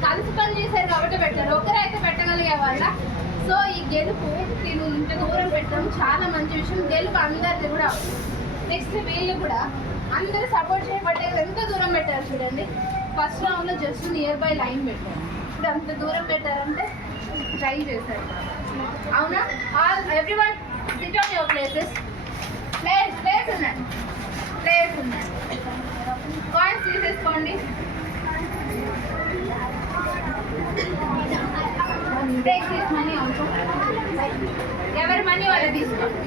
కలిసి పని చేశారు కాబట్టి పెట్టారు. ఒకరైతే పెట్టగలిగే వాళ్ళ. సో ఈ గెలుపు నేను ఇంత దూరం పెట్టడం చాలా మంచి విషయం. గెలుపు అందరిది కూడా. నెక్స్ట్ వీళ్ళు కూడా అందరూ సపోర్ట్ చేయబట్టే ఎంత దూరం పెట్టారు చూడండి. ఫస్ట్ రౌండ్లో జస్ట్ నియర్ బై లైన్ పెట్టారు. ఇప్పుడు అంత దూరం పెట్టారంటే ట్రై చేశారు. అవునా? All everyone SIT on your places. Place ఉన్నాడు. కాయిన్స్ తీసేసుకోండి. Take this money also. ఎవరి మనీ వాళ్ళు తీసుకోండి.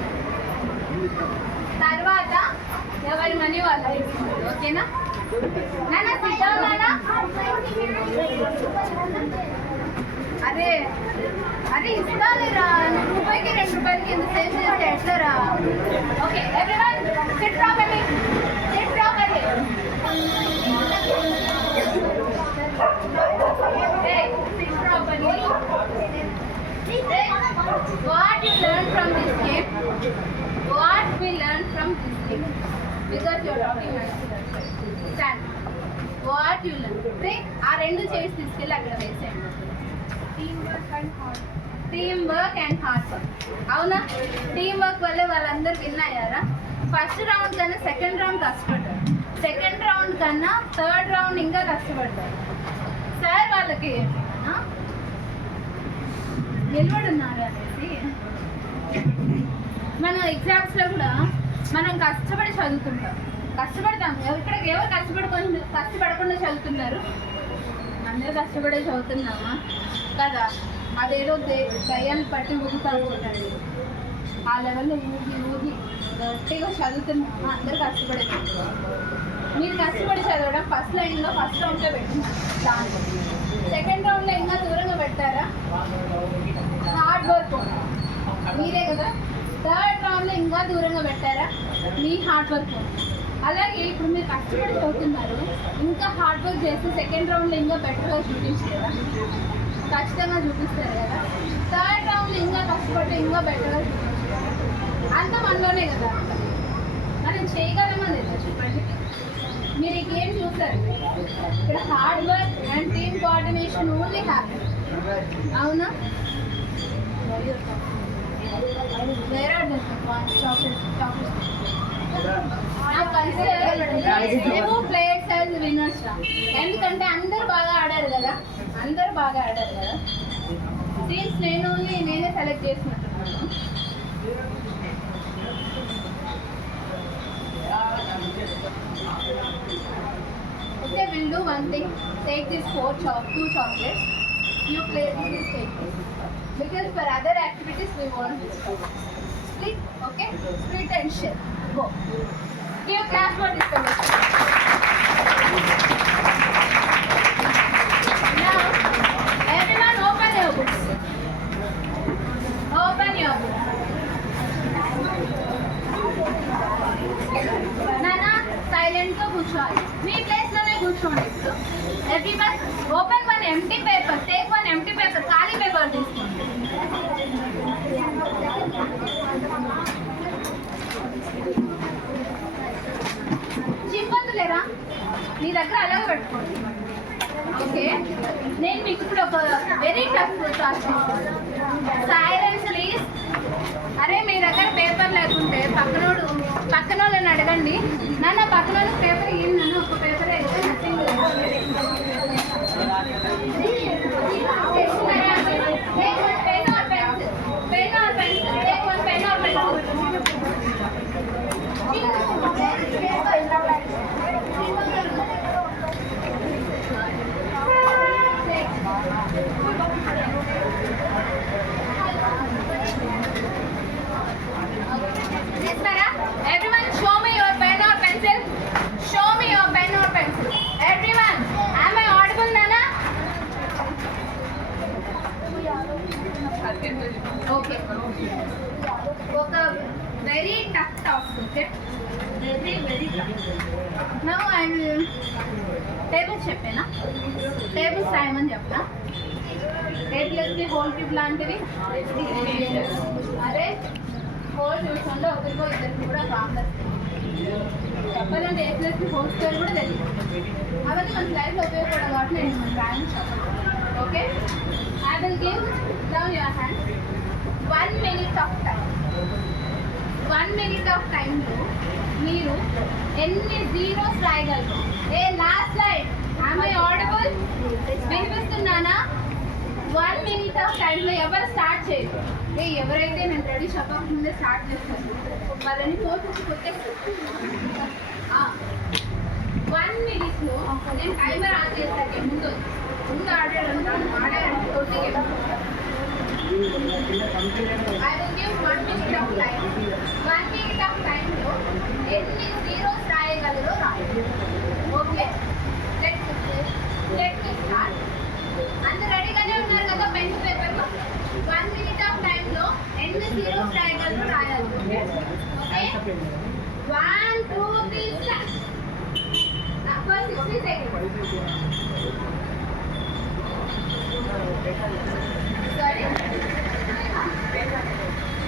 తర్వాత ఎవరి మనీ వాళ్ళు తీసుకోండి. ఓకేనా? నాన్న సిద్ధం నాన్న. అరే ఇస్తానురా. రూపాయికి 2 రూపాయలకి ఎంత సేవ్ చేస్తే ఎట్లరా? Okay everyone sit properly. What you learn from this game? What we learn from this game? Because you are talking nice. Stand. What you learn? See, ఆ రెండు చేసి తీసుకెళ్ళి అక్కడ వేసేయండి. Team work and hard work. అవునా? Team work వల్ల వాళ్ళందరూ win అయ్యారా? ఫస్ట్ రౌండ్ కన్నా సెకండ్ రౌండ్ కష్టపడ్డారు. సెకండ్ రౌండ్ కన్నా థర్డ్ రౌండ్ ఇంకా కష్టపడ్డారు. సార్ వాళ్ళకి నిలబడున్నారు అనేసి మన ఎగ్జామ్స్లో కూడా మనం కష్టపడి చదువుతుంటాం. కష్టపడతాం. ఎవరు కష్టపడకుండా చదువుతున్నారు? అందరూ కష్టపడే చదువుతున్నామా కదా? అదేదో దయ్యాన్ని పట్టి ఊగుతూ ఉంటాడు. ఆ లెవెల్లో ఊగి గట్టిగా చదువుతున్నామా? అందరూ కష్టపడే మీరు కష్టపడి చదవడం ఫస్ట్ లైన్లో ఫస్ట్ రౌండ్లో పెట్టింది. దాంట్లో సెకండ్ రౌండ్లో ఇంకా దూరంగా పెట్టారా? హార్డ్ వర్క్ మీరే కదా. థర్డ్ రౌండ్లో ఇంకా దూరంగా పెట్టారా? మీ హార్డ్ వర్క్. అలాగే ఇప్పుడు మీరు కష్టపడి చదువుతున్నారు, ఇంకా హార్డ్ వర్క్ చేస్తే సెకండ్ రౌండ్లో ఇంకా బెటర్గా చూపించారా? ఖచ్చితంగా చూపిస్తారు కదా. థర్డ్ రౌండ్లో ఇంకా కష్టపడి ఇంకా బెటర్గా చూపించారు. అంత మనలోనే కదా. మనం చేయగలమా లేదా చెప్పండి? మీరు ఈ గేమ్ చూసారు. ఇక్కడ hard work and team coordination only happy. అవునా? వేరే ప్లేయర్స్ యాజ్ విన్నర్స్. ఎందుకంటే అందరూ బాగా ఆడారు కదా. టీమ్స్ నేనే సెలెక్ట్ చేసినట్టున్నాను. Okay, we'll do one thing. Take these 2 chocolates. You play this, take this. Because for other activities we want this. Split, okay? Split and share. Go. Give a clap for this conversation. Now, everyone open your books. Open your books. Nana, silent గా కూర్చోవాలి. మీ place లోనే కూర్చోండి. ఇప్పుడు everyone open one empty paper. Take one empty paper. ఖాళీ paper తీసుకోండి. చింపొద్దులేరా, మీ దగ్గర అలాగే పెట్టుకోండి. ఓకే, నేను మీకు ఇప్పుడు ఒక వెరీ టఫ్ టాస్క్ ఇస్తాను. Silence please. అరే మీ దగ్గర పేపర్ లేకుంటే పక్కనోళ్ళని అడగండి. నన్ను పక్కన పేపర్ ఇయ్యండి. నన్ను ఒక పేపర్ అయితే nothing. Pen or pencil. Take one pen or pencil. Everyone show me your pen or pencil. Show me your pen or pencil. Everyone, am I audible, Nana? Okay. Oka very tough task, okay? Very tough. Now I will table చెప్పేనా? Tables రాయమని చెప్తా. టేబుల్స్కి whole tube లాంటివి. అదే whole ట్యూబ్స్లో ఒకరికో ఇద్దరికి కూడా complex చెప్పాలంటే ఏ ప్లేస్కి whole square కూడా తెలియదు. అవన్నీ మన లైఫ్లో ఉపయోగపడడం కాబట్టి నేను మన డ్రాయింగ్ చెప్పాను. Okay, I will give down your hand 1 minute of time. 1 minute of టైంలో మీరు ఎన్ని జీరోస్ రాయగలరు? Hey last line Am I audible? వినిపిస్తున్నానా? 1 minute ఆఫ్ టైంలో ఎవరు స్టార్ట్ చేయరు. ఎవరైతే నేను రెడీ చెప్పకముందే స్టార్ట్ చేస్తాను వాళ్ళని ఫోటోస్ కొట్టేస్తాను. 1 minute నేను టైమర్ ఆన్ చేస్తాను. ముందు ఆడాడంటే కొట్టి I will give 1 minute of time. 1 minute of time లో ఎన్ని జీరోస్ రాయగలరో రాయండి. Okay, let me start. అందరూ రెడీగానే ఉన్నారు కదా? పెన్ పేపర్లో 1 minute of time లో ఎన్ని జీరోస్ రాయగలరో రాయాలి. Okay, 1 2 3 start. For 60 seconds. Sorry?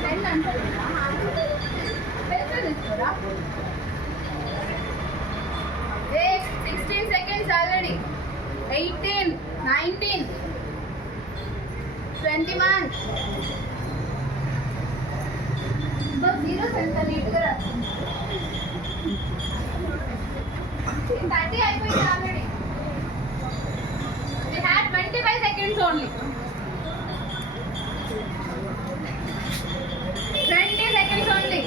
Pen అంటారు. పెన్సిల్ తీసుకోరా. 16 seconds already. 18, 19, 21. ఇంకా జీరోస్ ఎంత నీట్గా రాస్తుంది. 30 అయిపోయింది already. We had 25 seconds only. 20 seconds only.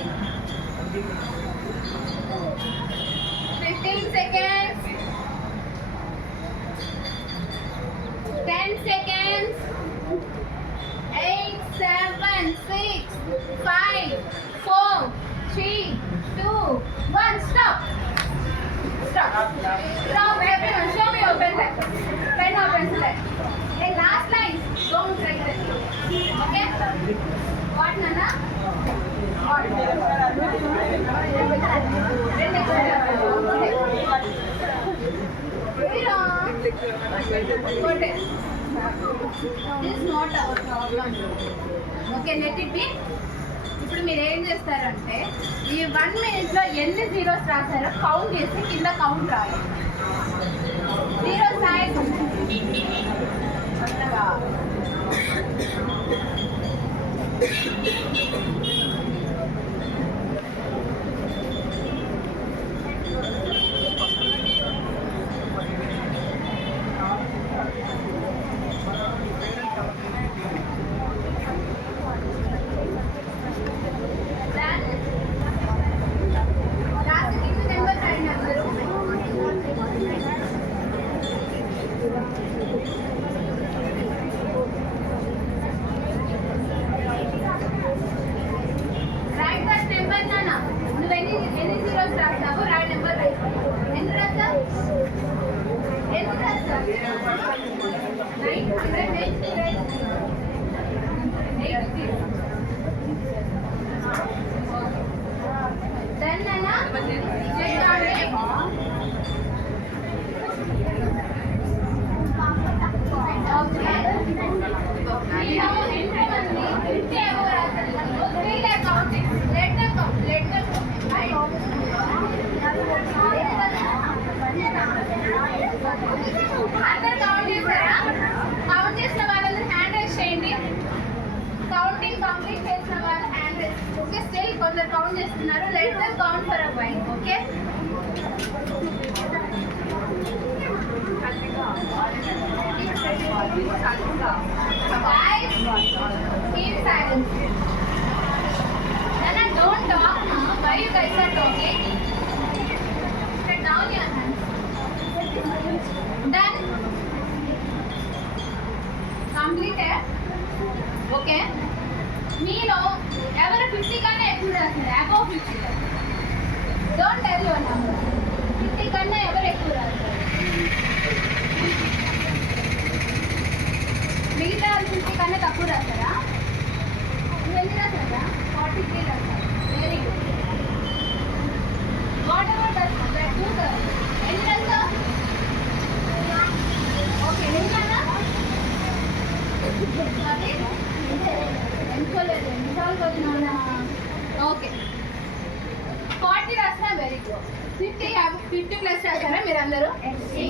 15 seconds. 10 seconds. 8, 7, 6, 5, 4, 3, 2, 1. Stop. Stop. Stop everyone. Show me your pen. Pen or pencil. Hey, last line. Don't write that. Okay? What, Nana? What? This is not our problem. Okay, let it be. ఇప్పుడు మీరు ఏం చేస్తారంటే ఈ 1 minute లో ఎన్ని zeros రాశారో count చేసి కింద కౌంట్ రాయాలి. జీరోస్ రాయకుండా కౌంట్ చేసిన వాళ్ళని హ్యాండ్ రైజ్ చేయండి. కౌంటింగ్ కంప్లీట్ చేసిన వాళ్ళు హ్యాండ్ రైజ్. ఓకే, స్టిల్ కొందరు కౌంట్ చేస్తున్నారు. Let them count for a while. Okay, guys, keep silence. Nana, don't talk now. Why you guys are talking? Put down your hands. Done. Completed. Okay. మీలో ఎవరు 50 కన్నా ఎక్కువ రాస్తారు? Above 50. Don't tell your number. 50 కన్నా ఎవరు ఎక్కువ రాస్తారు? మిగతా 50 కన్నా తక్కువ రాస్తారా? ఎన్ని రాస్తారా? 43 రాస్తారు. Very good. What ever that ఎన్ని రాస్తారు? ఓకే, నిన్ననా ఎంచుకోలేదు. ఎన్నిసార్లు వచ్చినా? ఓకే, 40 రాసినా వెరీ గుడ్. 50 ప్లస్ రాశారా మీరు అందరూ?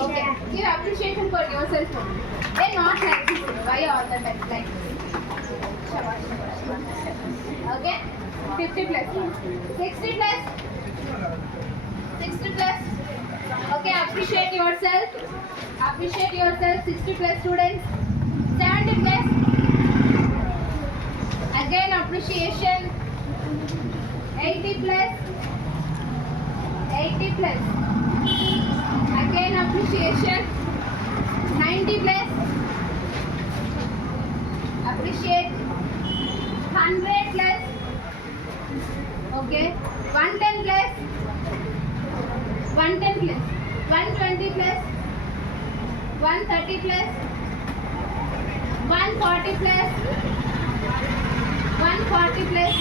Okay, give appreciation for yourself. They not like this. Why all the time like okay. 50 plus 60 plus 60 plus Okay, appreciate yourself. Appreciate yourself. 60 plus students. 70 plus. Again, appreciation. 80 plus. 80 plus. Again, appreciation. 90 plus. Appreciate. 100 plus. Okay. 110 plus. 110 plus. 120 plus. 130 plus. 140 plus. 140 plus.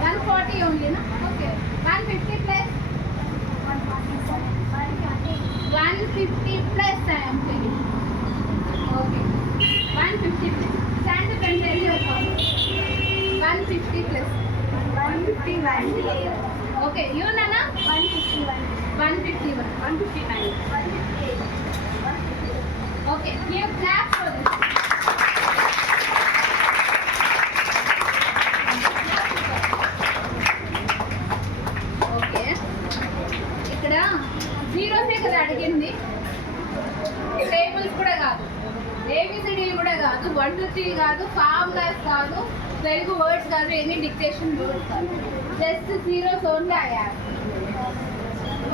140 only, no? Okay. 150 plus. 150 plus I am telling. Okay. 150 plus. Stand up and tell your comment. 150 plus. 151. Okay. You, Nana? 151. 151. 159. 158. Okay. Give clap for this. Okay. ఇక్కడ జీరోసే కదా అడిగింది, tables కూడా కాదు, ఏబిసిడీలు కూడా కాదు, 1 2 3 కాదు, formulas కాదు, తెలుగు వర్డ్స్ కాదు, ఎనీ డిక్టేషన్ వర్డ్స్ కాదు, జస్ట్ జీరోస్ ఓన్లీ అయ్యారు.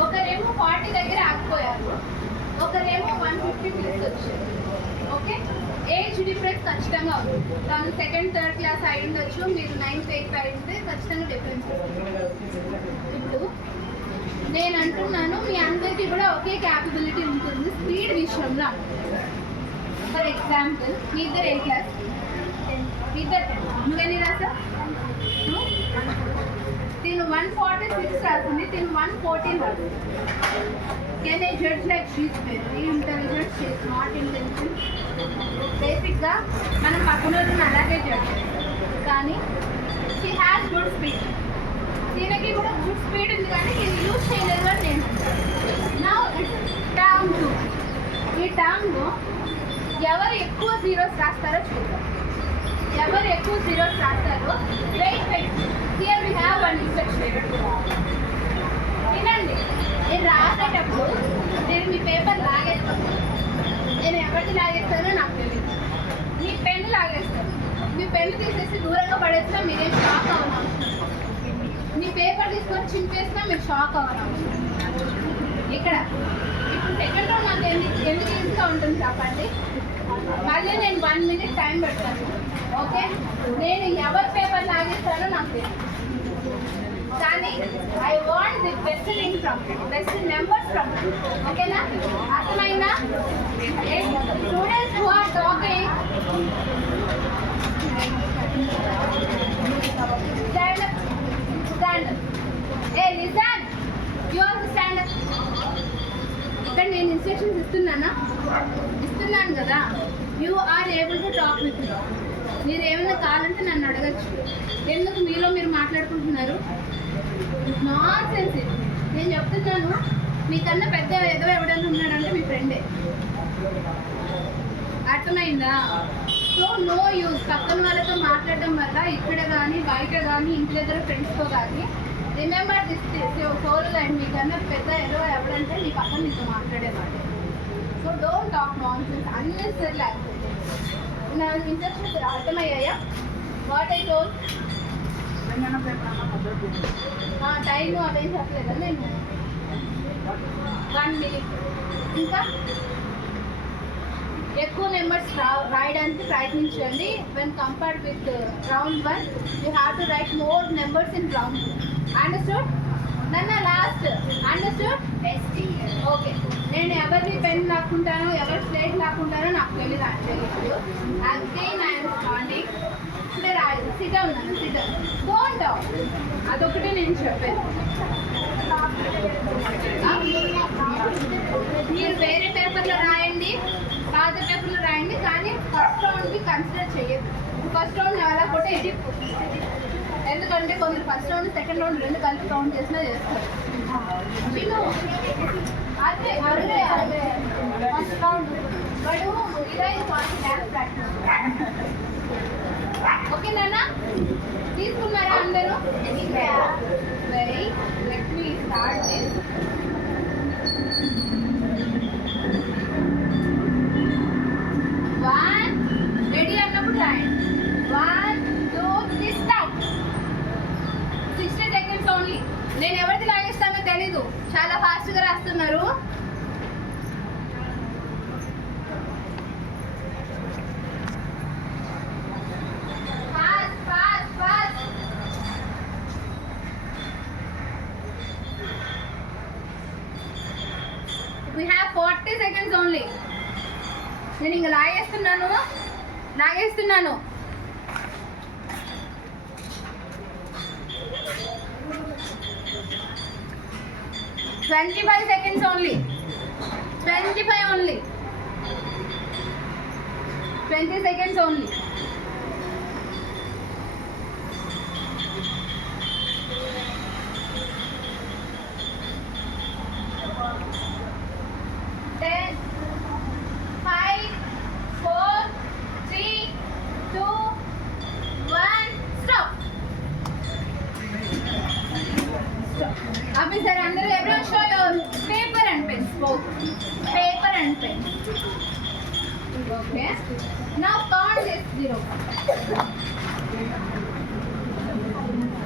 ఒకరేమో 40 దగ్గర ఆగిపోయారు, ఒకరేమో 150 ప్లస్ వచ్చారు. ఓకే, ఏజ్ డిఫరెన్స్ ఖచ్చితంగా ఉంది. తను సెకండ్ థర్డ్ క్లాస్ అయి ఉండొచ్చు, మీరు 9th 8th అయి ఉంటే ఖచ్చితంగా డిఫరెన్స్ వస్తుంది. ఇప్పుడు నేను అంటున్నాను, మీ అందరికీ కూడా ఒకే క్యాపబిలిటీ ఉంటుంది స్పీడ్ విషయంలో. ఫర్ ఎగ్జాంపుల్, మీ ఇద్దరు ఏ క్లాస్? మీ ఇద్దరు 10. నువ్వెన్ని రాసా? తిను 146 రాసింది, తిను 114 రాసింది. Can I judge like she's very intelligent, she's not intelligent? బేసిక్గా మనం పక్కన వాళ్ళని అలాగే జడ్జ్ చేస్తాం, కానీ షీ హ్యాస్ గుడ్ స్పీడ్. దీనికి కూడా గుడ్ స్పీడ్ ఉంది, కానీ నేను యూజ్ చేయలేదు అని నేను. నా టర్మ్ 2. ఈ టర్మ్లో ఎవరు ఎక్కువ జీరోస్ రాస్తారో చూద్దాం. ఎవరు ఎక్కువ జీరోస్ రాస్తారో wait. Here we have one instruction. వినండి, నేను రాసేటప్పుడు నేను మీ పేపర్ లాగేస్తాను. నేను ఎవరికి లాగేస్తానో నాకు తెలియదు. మీ పెన్ లాగేస్తాను. మీ పెన్ తీసేసి దూరంగా పడేసినా మీరేం షాక్ అవ్వను. మీ పేపర్ తీసుకొని చింపేసినా మీరు షాక్ అవ్వను. ఇక్కడ ఇప్పుడు సెకండ్ రౌండ్ నాకు ఎందుకు ఈజీగా ఉంటుంది చెప్పండి. మళ్ళీ నేను 1 minute టైం పెడతాను. ఓకే, నేను ఎవరి పేపర్ లాగేస్తానో నాకు తెలియదు, కానీ I want the best thing from best numbers from. ఓకేనా? అర్థమైందా? Students who are talking, stand up, stand up. Hey listen, you also stand up. ఇక్కడ నేను ఇన్స్ట్రక్షన్స్ ఇస్తున్నాను కదా. You are able to talk with me. మీరు ఏమైనా కావాలంటే నన్ను అడగచ్చు. ఎందుకు మీలో మీరు మాట్లాడుకుంటున్నారు? Not sense. నేను చెప్తున్నాను, మీకన్నా పెద్ద ఏదో ఎవడన్నా ఉన్నాడంటే మీ ఫ్రెండే. అర్థమైందా? సో నో యూజ్ పక్కన వాళ్ళతో మాట్లాడడం వల్ల ఇక్కడ కానీ బయట కానీ ఇంటి దగ్గర ఫ్రెండ్స్తో కానీ. రిమెంబర్ దిస్ సోల్ అండ్ మీకన్నా పెద్ద ఏదో ఎవడంటే మీ పక్కన మీతో మాట్లాడేవాడు. So don't talk nonsense unnecessary. లేకపోతే నా ఇన్స్ట్రక్షన్స్ అర్థమయ్యాయా? What I told? టైం అదేం చెప్పలేదా నేను? 1 minute. ఇంకా ఎక్కువ నెంబర్స్ రాయడానికి ప్రయత్నించండి. When compared with round 1 you have to right more numbers in round 2. Understood? నన్న లాస్ట్ అండర్స్టూడ్? ఓకే, నేను ఎవరిని పెన్ లాక్కుంటానో ఎవరి స్లేట్ లాక్కుంటానో నాకు తెలియదు. Again I'm standing. ఇప్పుడే రాయదు. సిట్ ఉన్నాను. SIT don't talk. అదొకటి నేను చెప్పాను. మీరు వేరే పేపర్లో రాయండి, పాత పేపర్లో రాయండి, కానీ ఫస్ట్ రౌండ్కి కన్సిడర్ చేయదు. ఫస్ట్ రౌండ్ అలా కొట్టే ఇది. ఎందుకంటే కొందరు ఫస్ట్ రౌండ్ సెకండ్ రౌండ్ రెండు కలిపి కౌంట్ చేసినా చేస్తారు. అదే అదే అదే ఫస్ట్ రౌండ్ వాడు ఇదే డ్యాన్స్ ప్రాక్టీస్. ఓకే నాన్న, తీసుకున్నారా అందరూ? Very let me start this. నేను ఎవరిది లాగేస్తానో తెలీదు, చాలా ఫాస్ట్గా రాస్తున్నారు. We have 40 seconds only. నేను ఇంకా లాగేస్తున్నాను. 25 seconds only. 25 only. 20 seconds only. Officer, under everyone show your paper and pens, both. Paper and pen. Okay. Now count this 0.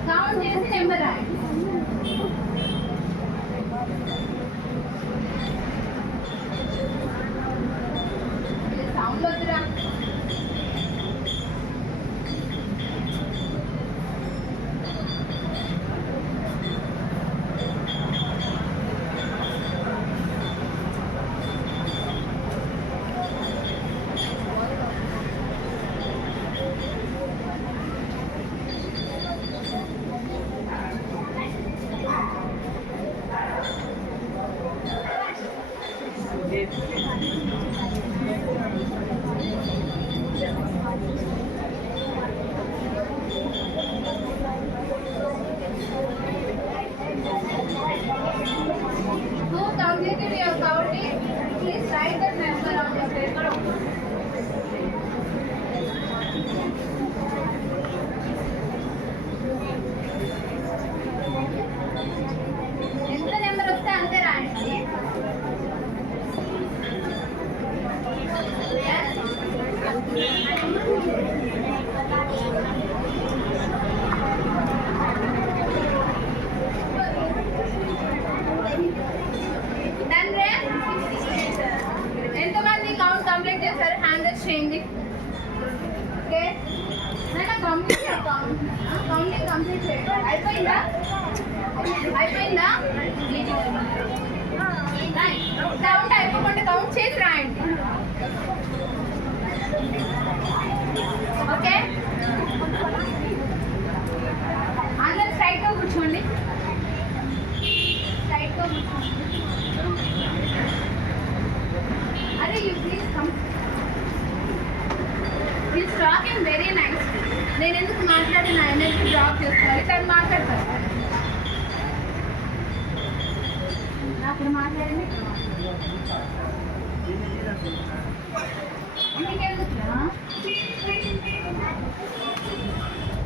Count this number right. Sound వద్దురా. Who completed your counting? Please write that number on your paper. ఎంత number వస్తే అంతే రాయండి. ఎంతమంది count complete చేశారు? Hand raise చేయండి. Okay, నేను complete counting complete చేయండి. అయిపోయిందా? కౌంట్ అయిపోకుండా కౌంట్ చేసి రాయండి. ఓకే, అందరూ స్ట్రైట్గా కూర్చోండి. స్ట్రైట్గా కూర్చోండి. అరే you please come. Is talking very nice. నేను ఎందుకు మాట్లాడి నా ఎనర్జీ డ్రాప్ చేసుకోవాలి? తను మాట్లాడతారు. అప్పుడు మాట్లాడింది మీకెందుకురా?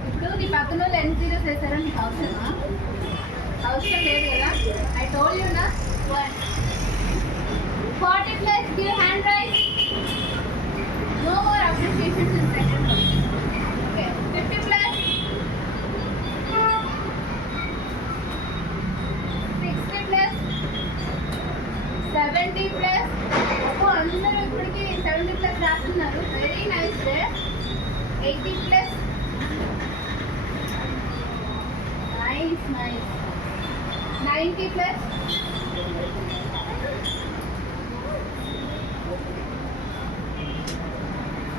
ఇప్పుడు నీ పక్కన వాళ్ళు ఎన్ని జీరోస్ వేసారో నీకు అవసరమా? అవసరం లేదు కదా. ఐ టోల్డ్ యూ నా 40 plus give hand rise. No more appreciations in second one. Okay, 50 plus 60 plus 70 plus. అందరూ ఇప్పటికి 70 plus రాస్తున్నారు. Very nice day. 80 plus. Nice. 90 plus.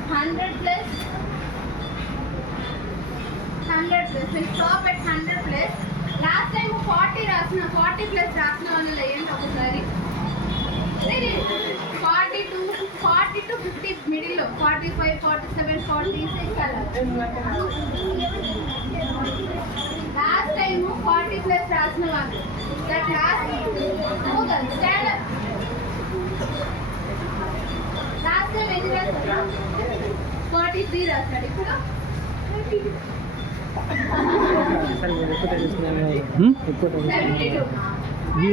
100 plus. 100 plus. We'll stop at 100 plus. Last time 40 plus రాసిన వాళ్ళు లేయండి ఒకసారి. 40 to 50 middle లో 45, 47, 46 అలా. Last time 40 plus రాసిన వాళ్ళు that last stand up. Last time ఎన్ని రాశారు? 43 రాశాడు. ఇప్పుడు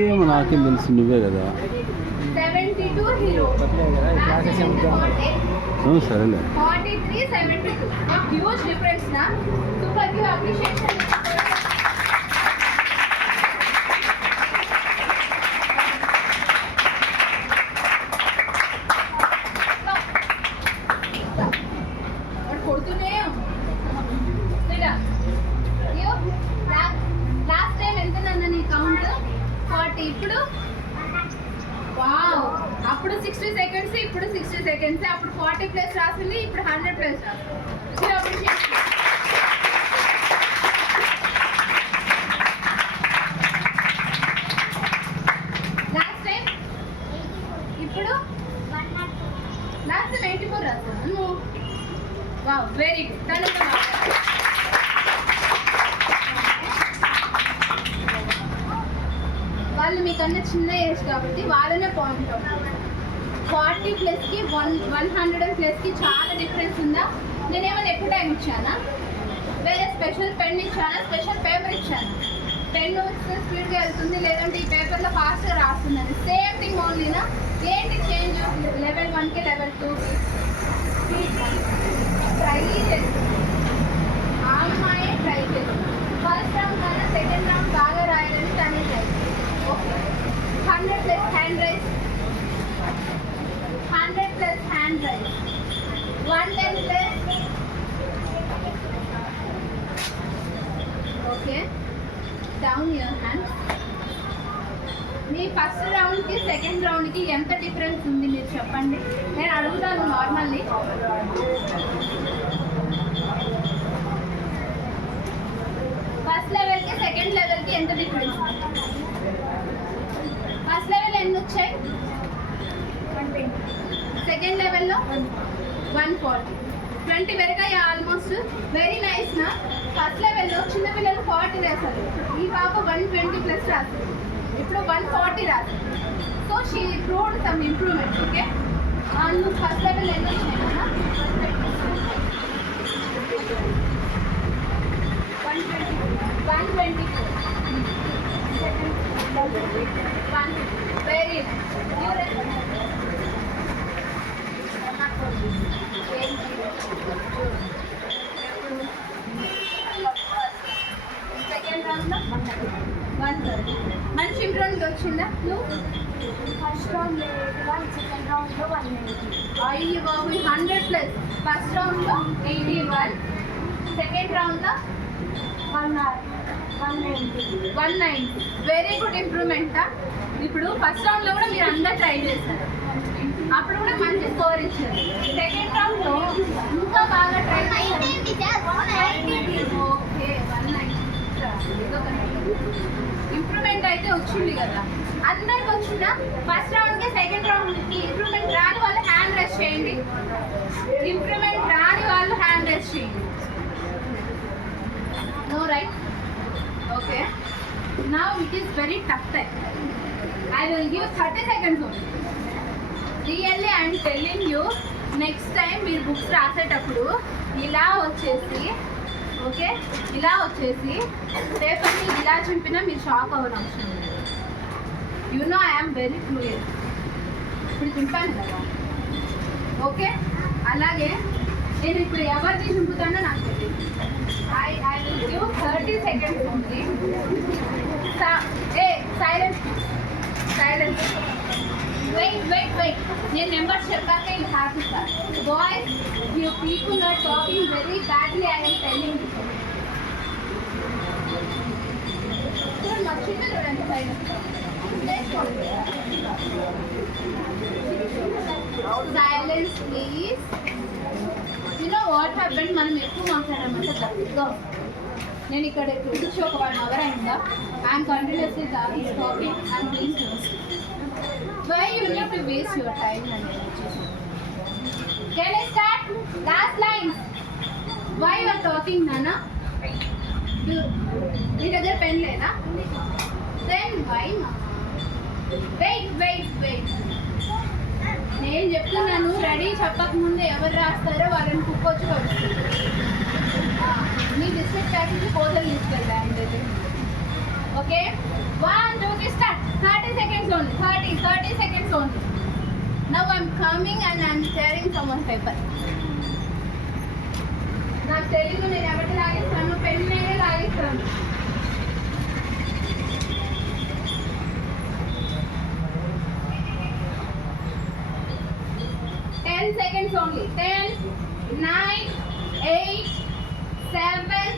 ఏమో నాకేం తెలుసు, నువ్వే కదా. 72 హీరో. సరేలే. 43, 72. హ్యూజ్ డిఫరెన్స్ నా. Super give appreciation. ఇప్పుడు వావ్, అప్పుడు 60 సెకండ్స్, ఇప్పుడు 60 సెకండ్స్. అప్పుడు 40 ప్లస్ రాసింది, ఇప్పుడు 100 ప్లస్ రాసింది. లాస్ట్ టైం ఇప్పుడు లాస్ట్ టైం 84 రాసాను నువ్వు. Wow, very good. తను వాళ్ళు మీకన్నా చిన్న ఏజ్ కాబట్టి వాళ్ళనే పాయింట్ అవుతుంది. 40 ప్లస్కి 100 ప్లస్కి చాలా డిఫరెన్స్ ఉందా? నేనేమైనా ఎక్కువ టైం ఇచ్చానా? వేరే స్పెషల్ పెన్ ఇచ్చానా? స్పెషల్ పేపర్ ఇచ్చాను. పెన్ వస్తే స్పీడ్గా వెళ్తుంది, లేదంటే ఈ పేపర్లో ఫాస్ట్గా రాస్తుందని. సేమ్ థింగ్ ఓన్లీనా? ఏంటి చేంజ్? లెవెల్ 1కి లెవెల్ 2కి ట్రై చేస్తుంది. ఆ అమ్మాయి ట్రై చేస్తుంది. ఫస్ట్ రౌండ్ కన్నా సెకండ్ రౌండ్ బాగా రాయాలని తనే ట్రై చేస్తుంది. 100 plus hand raise, 100 plus hand raise, 110 plus. Okay, down your hand. మీ ఫస్ట్ రౌండ్కి సెకండ్ రౌండ్కి ఎంత డిఫరెన్స్ ఉంది మీరు చెప్పండి. నేను అడుగుతాను నార్మల్లీ. ఫస్ట్ లెవెల్కి సెకండ్ లెవెల్కి ఎంత డిఫరెన్స్? ఫస్ట్ లెవెల్ ఎన్ని వచ్చాయి? 120. సెకండ్ లెవెల్లో 140. 20 పెరిగాయి ఆల్మోస్ట్. వెరీ నైస్ నా. ఫస్ట్ లెవెల్లో చిన్న పిల్లలు 40 రాశారు, ఈ పాప 120 ప్లస్ రాశారు, ఇప్పుడు 140 రాశారు. So she proved some improvement. Okay, నువ్వు ఫస్ట్ లెవెల్ ఎన్ని వచ్చాయి కదా? 120. Very సెకండ్ రౌండ్లో 130. మంచి ఇంప్రూవ్మెంట్ వచ్చిందా? నువ్వు ఫస్ట్ రౌండ్ 81, సెకండ్ రౌండ్లో 190. అయ్యి బాబు 100 ప్లస్. ఫస్ట్ రౌండ్లో 81, సెకండ్ రౌండ్లో 190. వెరీ గుడ్ ఇంప్రూవ్మెంటా? ఇప్పుడు ఫస్ట్ రౌండ్లో కూడా మీరు అందరు ట్రై చేస్తారు, అప్పుడు కూడా మంచి స్కోర్ ఇచ్చారు. సెకండ్ రౌండ్లో ఇంకా బాగా ట్రై చేశారు. ఓకే, 190 ఇంప్రూవ్మెంట్ అయితే వచ్చింది కదా, అందరికి వచ్చిందా? ఫస్ట్ రౌండ్కి సెకండ్ రౌండ్కి ఇంప్రూవ్మెంట్ రాని వాళ్ళు హ్యాండ్ రెస్ట్ చేయండి. ఇంప్రూవ్మెంట్ రాని వాళ్ళు హ్యాండ్ రెస్ట్ చేయండి. No right? Okay, now it is very tough time. I will give 30 seconds only. Really I am telling you, next time మీరు బుక్స్ రాసేటప్పుడు ఇలా వచ్చేసి, ఓకే, ఇలా వచ్చేసి పేపర్ని ఇలా చింపినా మీరు షాక్ అవ్వడం అవసరం లేదు. You know I am very fluent. ఇప్పుడు చింపాను కదా, ఓకే. అలాగే నేను ఇప్పుడు ఎవరిని చింపుతానో నాకు తెలియదు. I will give 30 seconds only. Silence. Wait. నేను నెంబర్స్ చెప్పాక you have to start. Boys, you people are talking very badly. I am telling you. మర్చిపోయి చూడండి silence. Silence please. You know what happened, మనం ఎక్కువ మాట్లాడామంటే తప్పుగా. నేను ఇక్కడ కూర్చో ఒక 1 hour అయిందా? I'm continuously talking and please why you need to waste your time అండి. Can I start? Last line. Why you are talking నానా? మీ దగ్గర పెన్ లేదా? దెన్ వై మా? వెయిట్. నేను చెప్తున్నాను, రెడీ చెప్పకముందే ఎవరు రాస్తారో వాళ్ళని కుక్కొచ్చి వస్తుంది. మీ బిస్కెట్ ప్యాకెట్కి కోతలు తీసుకెళ్తాను. Okay, 1 2 3 start. 30 seconds only. 30 seconds only. Now I'm coming and I'm sharing someone's paper. నాకు తెలియదు నేను ఎవరికి లాగేస్తాను, పెన్ నేనే లాగేస్తాను. Seconds only. 10, 9, 8, 7,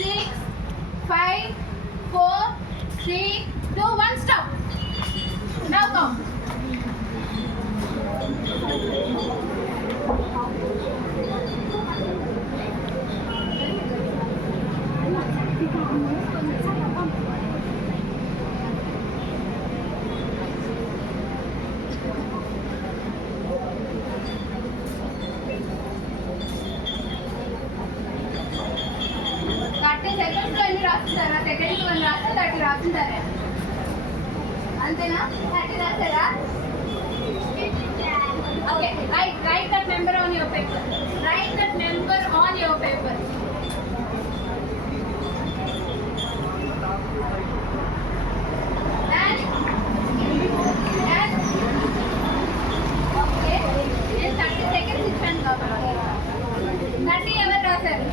6, 5, 4, 3, 2, 1, stop. Now count. Seconds లో ఎన్ని రాస్తారా? సెకండ్స్ వన్ రాస్తే 30 రాస్తుంటారా? అంతేనా? 30 రాస్తారా? Okay, write that number on your paper. Write that number on your paper. Okay, నేను 30 సెకండ్స్ ఇచ్చాను కాబట్టి 30 ఎవరు రాశారు?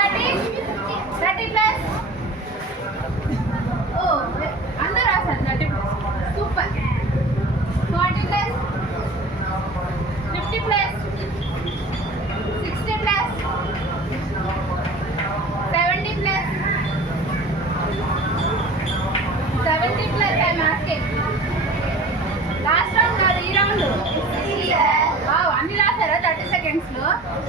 Okay, 30 plus. Oh, under rasan 30 plus. Super. 40 plus. 50 plus. 60 plus. 70 plus. 70 plus I'm asking. Last round కాదు, ఈ round. అన్ని రాసారా 30 seconds లో?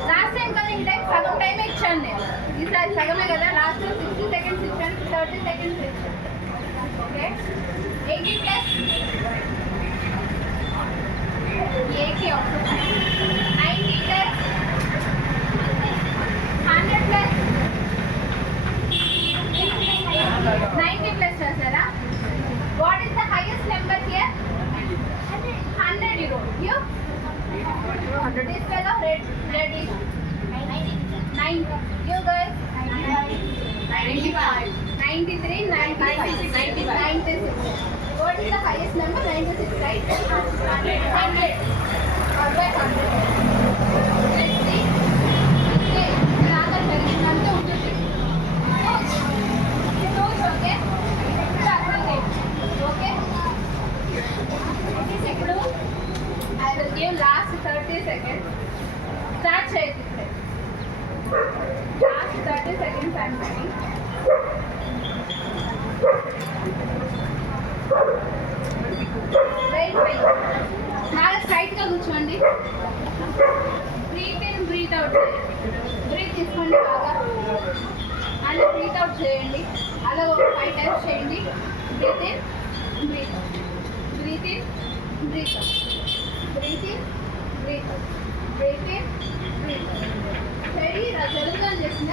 Last time కదా ఈ టైం సగం టైం ఇచ్చాను నేను. ఈసారి సగమే కదా, లాస్ట్ 60 సెకండ్స్ ఇచ్చాను, 30 సెకండ్స్ ఇచ్చాను. ఓకే, 80 ప్లస్ ఏకి 90 ప్లస్ 100 ప్లస్ 90 ప్లస్ రాసారా? What is the highest number here? 100 you wrote. You? 100. This fellow red is 90. You guys? 95. 93, 96. 96. What is the highest number? 96, right? 100. Or by 100. Let's see. Okay. Another number ఉంటుంది. Okay? Okay? ఇప్పుడు I will give last 30 seconds. Start చేయండి. Last 30 seconds I'm giving. Wait. చాలా straight గా కూర్చోండి. Breathe in, breathe out. Breathe తీసుకోండి బాగా. అలా breath out చేయండి. అలా ఒక 5 టైమ్స్ చేయండి. Breathe in, breathe out. Breathe in, breathe out. Breathe in, breathe out. Breathe in, breathe out. శరీర జలుబుగా చేసిన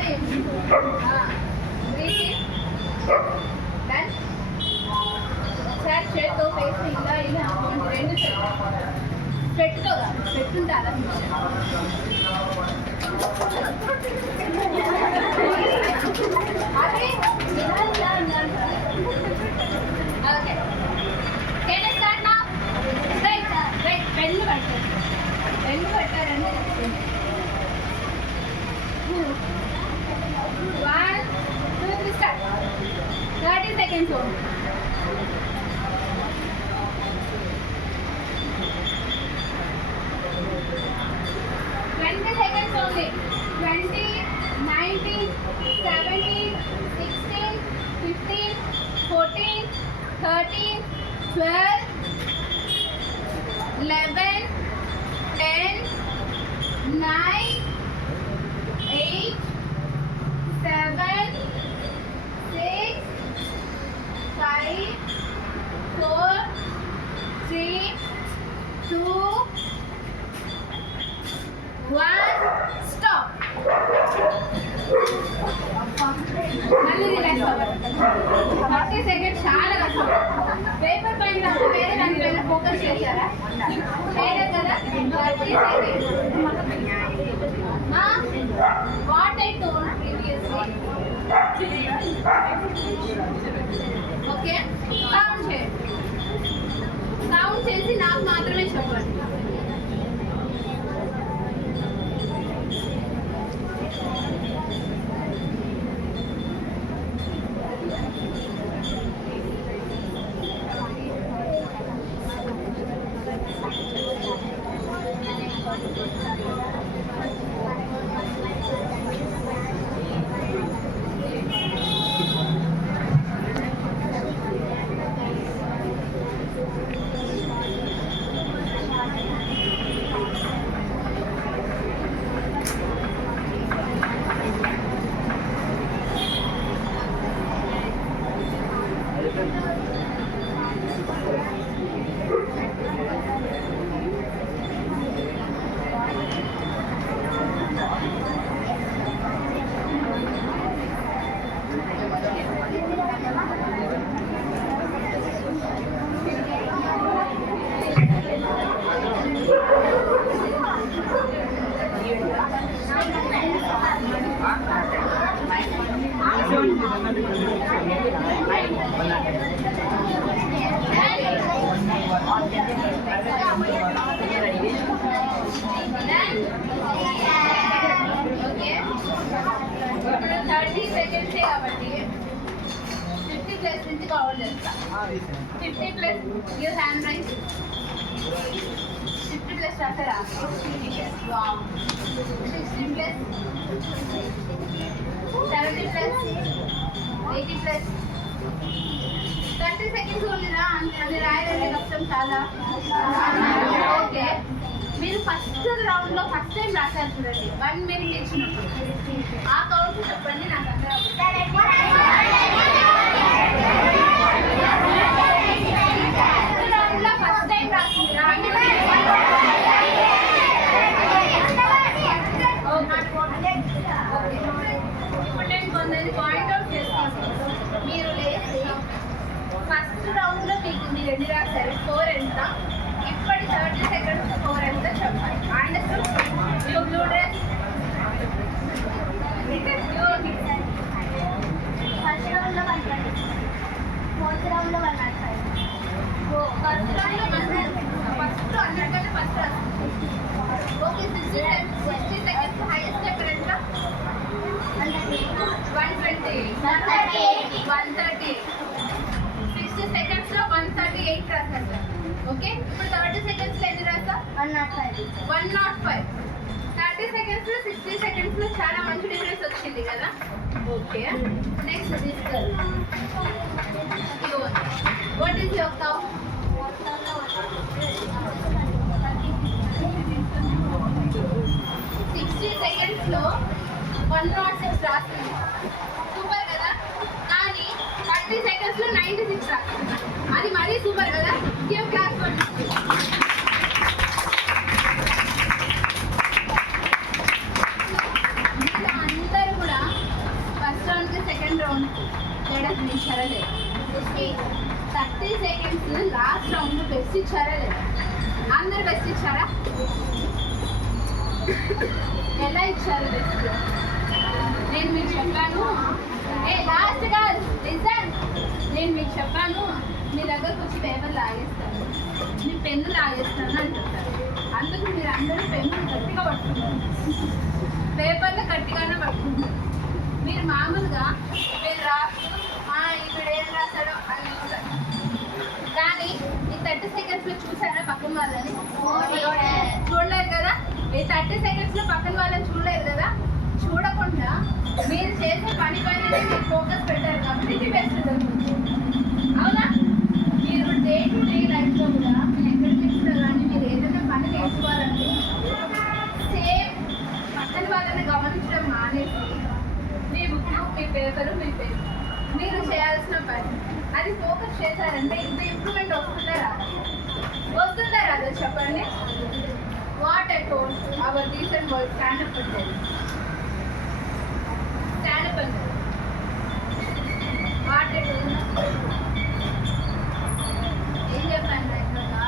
breathe in, then ఒకసారి చేతితో ఫేస్ ఇలా అనుకోండి. 2 చేతులు పెట్టుతో కాదు, పెట్టుంటే అలా అదే okay. Can I start now? Right. Pen పెట్టారండి. 1, 2, 3 start. 30 seconds only. Seconds only. 20, 19, 17, 16, 15, 14, 13, 12, 11, 10, 9, 8, 7, 6, 5, 4, 3, 2, 1, stop. మళ్ళీ రిలాక్స్ అవ్వాలి. 30 సెకండ్స్ చాలా కష్టం. పేపర్ పైన రాస్తే వేరే దాని పైన ఫోకస్ చేశారా? చేయలేదు కదా. 30 seconds. What I told previously. Okay, count చేయండి. కౌంట్ చేసి నాకు మాత్రమే చెప్పండి. కాబట్టి 50 ప్లస్ నుంచి కౌంట్ చేస్తా. 50 plus you hand raise. 50 plus రాసారా? 60 ప్లస్ 70 ప్లస్ 80 ప్లస్ 30 సెకండ్స్ ఉందిరా. అంటే అది రాయాలంటే కష్టం చాలా. ఓకే, మీరు ఫస్ట్ రౌండ్లో ఫస్ట్ టైం రాశారు చూడండి, 1 మినిట్ ఇచ్చినప్పుడు ఆ కౌంట్ చెప్పండి నాకు అందరూ. రౌండ్లో ఫస్ట్ టైం రాసింది ఇప్పుడు నేను కొందరిని పాయింట్అవుట్ చేస్తాను. మీరు లేచి ఫస్ట్ రౌండ్లో మీరు ఎన్ని రాశారు, 4 ఎంత, ఇప్పటి 30 సెకండ్స్ 4 ఎంత చెప్పాలి. Understood? You blue dress. First రౌండ్లో 120, ఫోర్త్ రౌండ్లో 105. ఫస్ట్ రౌండ్లో ఫస్ట్ అన్నిటికంటే ఫస్ట్ రాసింది. ఓకే, 60 సెకండ్స్ హైయెస్ట్ ఎక్కడ ఎంత? 120, 130, 60 సెకండ్స్లో 138 రాశారు. ఓకే, ఇప్పుడు 30 సెకండ్స్లో ఎన్ని రాసా? 105. 105. 30 సెకండ్స్లో 60 సెకండ్స్లో చాలా మంచి డిఫరెన్స్ వచ్చింది కదా. ఓకే, నెక్స్ట్ తీసుకెళ్ళి వాట్ ఈస్ యువర్ కౌంట్? 60 సెకండ్స్లో 106 రాస్తుంది. సూపర్ కదా. కానీ 30 సెకండ్స్లో 96 రాస్తుంది. అది మరీ సూపర్ కదా. Give class for this. మీరు అందరూ కూడా ఫస్ట్ రౌండ్కి సెకండ్ రౌండ్ తేడా ఇచ్చారా లేదా? 30 సెకండ్స్ లాస్ట్ రౌండ్ బెస్ట్ ఇచ్చారా లేదా? అందరు బెస్ట్ ఇచ్చారా? ఎలా ఇచ్చారు బెస్ట్? నేను మీకు చెప్పాను, లాస్ట్గా లిసన్, నేను మీకు చెప్పాను మీ దగ్గరకు వచ్చి పేపర్ లాగేస్తాను, మీ పెన్ను లాగేస్తాను అని చెప్తారు. అందుకు మీరు అందరూ పెన్ను గట్టిగా పట్టుకుంటారు, పేపర్లు గట్టిగానే పట్టుకుంటారు. మీరు మామూలుగా మీరు రాస్తూ ఇప్పుడు ఏం రాశాడో అని చూస్తారు. కానీ ఈ 30 సెకండ్స్లో చూసారా పక్కన వాళ్ళని? చూడలేదు కదా. ఈ 30 సెకండ్స్లో పక్కన వాళ్ళని చూడలేదు కదా. చూడకుండా మీరు చేసే పని పైన మీరు ఫోకస్ పెట్టారు కాబట్టి ఇది బెస్ట్ జరుగుతుంది. అవునా? మీరు డే టు డే లైఫ్లో కూడా మీరు ఎకడమిక్స్లో కానీ మీరు ఏదైనా పని నేర్చుకోవాలంటే సేమ్ పక్కన వాళ్ళని గమనించడం మానేసి మీ బుక్, మీ పేపరు, మీ పెన్ మీరు చేయాల్సిన పని అది ఫోకస్ చేశారంటే ఇంత ఇంప్రూవ్మెంట్ వస్తుందా రాదా? వస్తుందా రాదా చెప్పండి. What I told our recent word stand up ఉంటుంది. స్టాండప్ అంటే వాట్ ఐ టోల్డ్ ఏం చెప్పాను రైతుగా?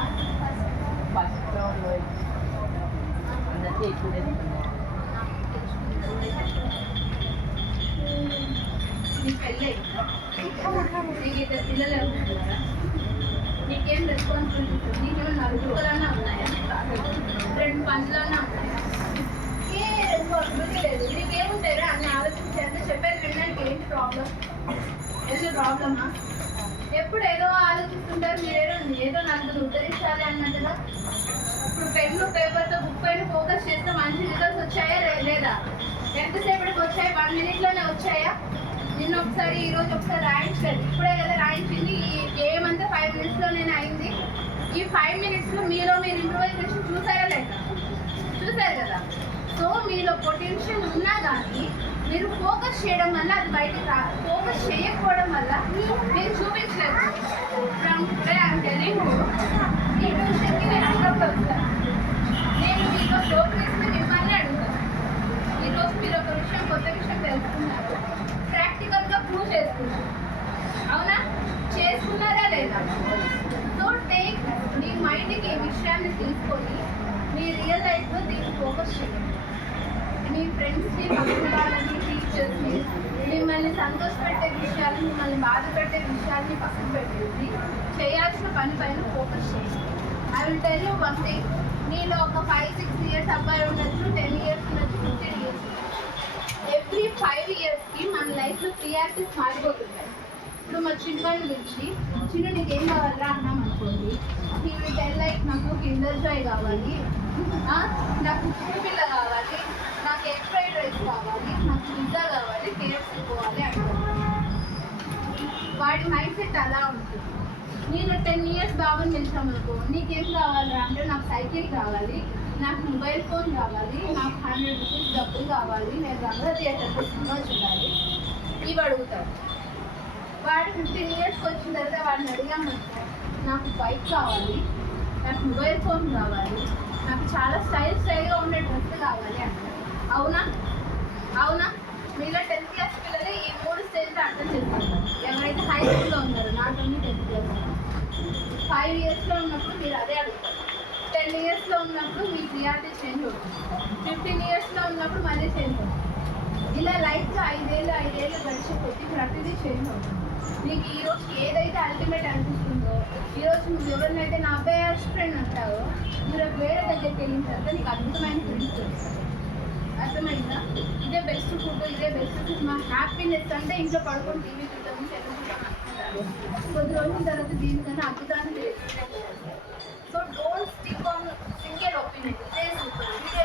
నీకు పెళ్ళి నీకు ఇద్దరు పిల్లలు ఉన్నారా? నీకేం రెస్పాన్సిబిలిటీస్? నీకేమైనా నలుగురులన్నా ఉన్నాయా? 2 పనులన్నా ఉన్నాయా? ఏ రెస్పాన్సిబిలిటీ లేదు. నీకేముంటారా అన్ని ఆలోచించారంటే చెప్పేది వినడానికి ఏంటి ప్రాబ్లం? ఏదో ప్రాబ్లమా? ఎప్పుడు ఏదో ఆలోచిస్తుంటారు మీరు, ఏదో నలుగురు ఉద్ధరించాలి అన్నట్టుగా. ఇప్పుడు పెన్ను పేపర్తో బుక్ పైన ఫోకస్ చేస్తే మంచి రిజల్ట్స్ వచ్చాయా లేదా? ఎంతసేపటికి వచ్చాయి? 1 మినిట్లోనే వచ్చాయా? నిన్న ఒకసారి ఈరోజు ఒకసారి రాయించలేదు, ఇప్పుడే కదా రాయించింది. ఈ గేమ్ అంతా 5 మినిట్స్లోనే అయింది. ఈ 5 మినిట్స్లో మీలో మీరు ఇంప్రూవైజేషన్ చూసారా లేదా? చూసారు కదా. సో మీలో పొటెన్షియల్ ఉన్నా కానీ మీరు ఫోకస్ చేయడం వల్ల అది బయటకు ఫోకస్ చేయకపోవడం వల్ల మీరు చూపించలేదు. అంటే నేను ఈ ట్యూషన్కి నేను అప్పుడప్పుడు వస్తాను. నేను మీతో ప్రోగ్రెస్ని మిమ్మల్ని అడుగుతాను. ఈరోజు మీరు ఒక విషయం, కొత్త విషయం తెలుసుకున్నారు, ప్రాక్టికల్గా ప్రూవ్ చేసుకున్నారు. అవునా? చేసుకున్నారా లేదా? సో టేక్ మీ మైండ్కి ఈ విషయాన్ని తీసుకొని మీ రియల్ లైఫ్లో దీన్ని ఫోకస్ చేయండి. మీ ఫ్రెండ్స్ని, పక్కన వాళ్ళని, టీచర్స్ని, మిమ్మల్ని సంతోషపెట్టే విషయాలు, మిమ్మల్ని బాధ పెట్టే విషయాల్ని పక్కన పెట్టేసి చేయాల్సిన పని పైన ఫోకస్ చేయండి. I will tell you one thing. నీలో ఒక 5-6 ఇయర్స్ అబ్బాయి ఉండొచ్చు, 10 ఇయర్స్ ఉండొచ్చు, 15 ఇయర్స్. ఎవ్రీ 5 ఇయర్స్కి మన లైఫ్లో ప్రియారిటీస్ మారిపోతుంటాయి. ఇప్పుడు మా చిన్నవాడిని పిలిచి చిన్న నీకేం కావాలరా అన్నాం అనుకోండి, ఈ టెన్ లైఫ్ నాకు కిండర్ జాయ్ కావాలి, నాకు కుక్క పిల్ల కావాలి, నాకు ఎగ్ ఫ్రైడ్ రైస్ కావాలి, నాకు పిజ్జా కావాలి, కేఎఫ్సీ పోవాలి అంటారు. వాడి మైండ్ సెట్ అలా ఉంటుంది. నేను 10 years బాబుని పిలిచామనుకో, నీకేం కావాలరా అంటే నాకు సైకిల్ కావాలి, నాకు మొబైల్ ఫోన్ కావాలి, నాకు 100 rupees డబ్బులు కావాలి, నేను రంగా థియేటర్లో సినిమా చూడాలి, ఇవి అడుగుతాడు. వాడు 15 years వచ్చిన తర్వాత వాడిని అడిగామనుకో, నాకు బైక్ కావాలి, నాకు మొబైల్ ఫోన్ కావాలి, నాకు చాలా స్టైల్గా ఉండే డ్రెస్ కావాలి అంటారు. అవునా? అవునా? మీలో 10th class పిల్లలు ఈ 3 స్టేజ్లో అర్థం చేసుకుంటారు. ఎవరైతే హై స్కూల్లో ఉన్నారో, నాట్ ఓన్లీ 10th class, 5 yearsలో ఉన్నప్పుడు మీరు అదే అడుగుతారు. 10 yearsలో ఉన్నప్పుడు మీ ప్రియారిటీ చేంజ్ అవుతుంది. 15 yearsలో ఉన్నప్పుడు మళ్ళీ చేంజ్ అవుతుంది. ఇలా లైఫ్లో 5 ఏళ్ళు గడిచే కొద్ది ప్రతిదీ చేంజ్ అవుతుంది. నీకు ఈరోజు ఏదైతే అల్టిమేట్ అనిపిస్తుందో, ఈరోజు నువ్వు ఎవరినైతే నా బెస్ట్ ఫ్రెండ్ అంటావో, మీరు వేరే దగ్గరికి వెళ్ళిన తర్వాత నీకు అద్భుతమైన ఫ్రెండ్స్ వస్తారు. అర్థమైందా? ఇదే బెస్ట్ ఫుడ్, ఇదే బెస్ట్ ఫుడ్. మా హ్యాపీనెస్ అంటే ఇంట్లో పడుకొని టీవీ చూద్దాము, తెలుగుతాము అనుకుంటారు. కొద్ది రోజుల తర్వాత దీనికన్నా అద్భుతాన్ని మీరు ఎక్స్పీరియన్స్ చేస్తారు. So don't stick on single opinion. ఇదే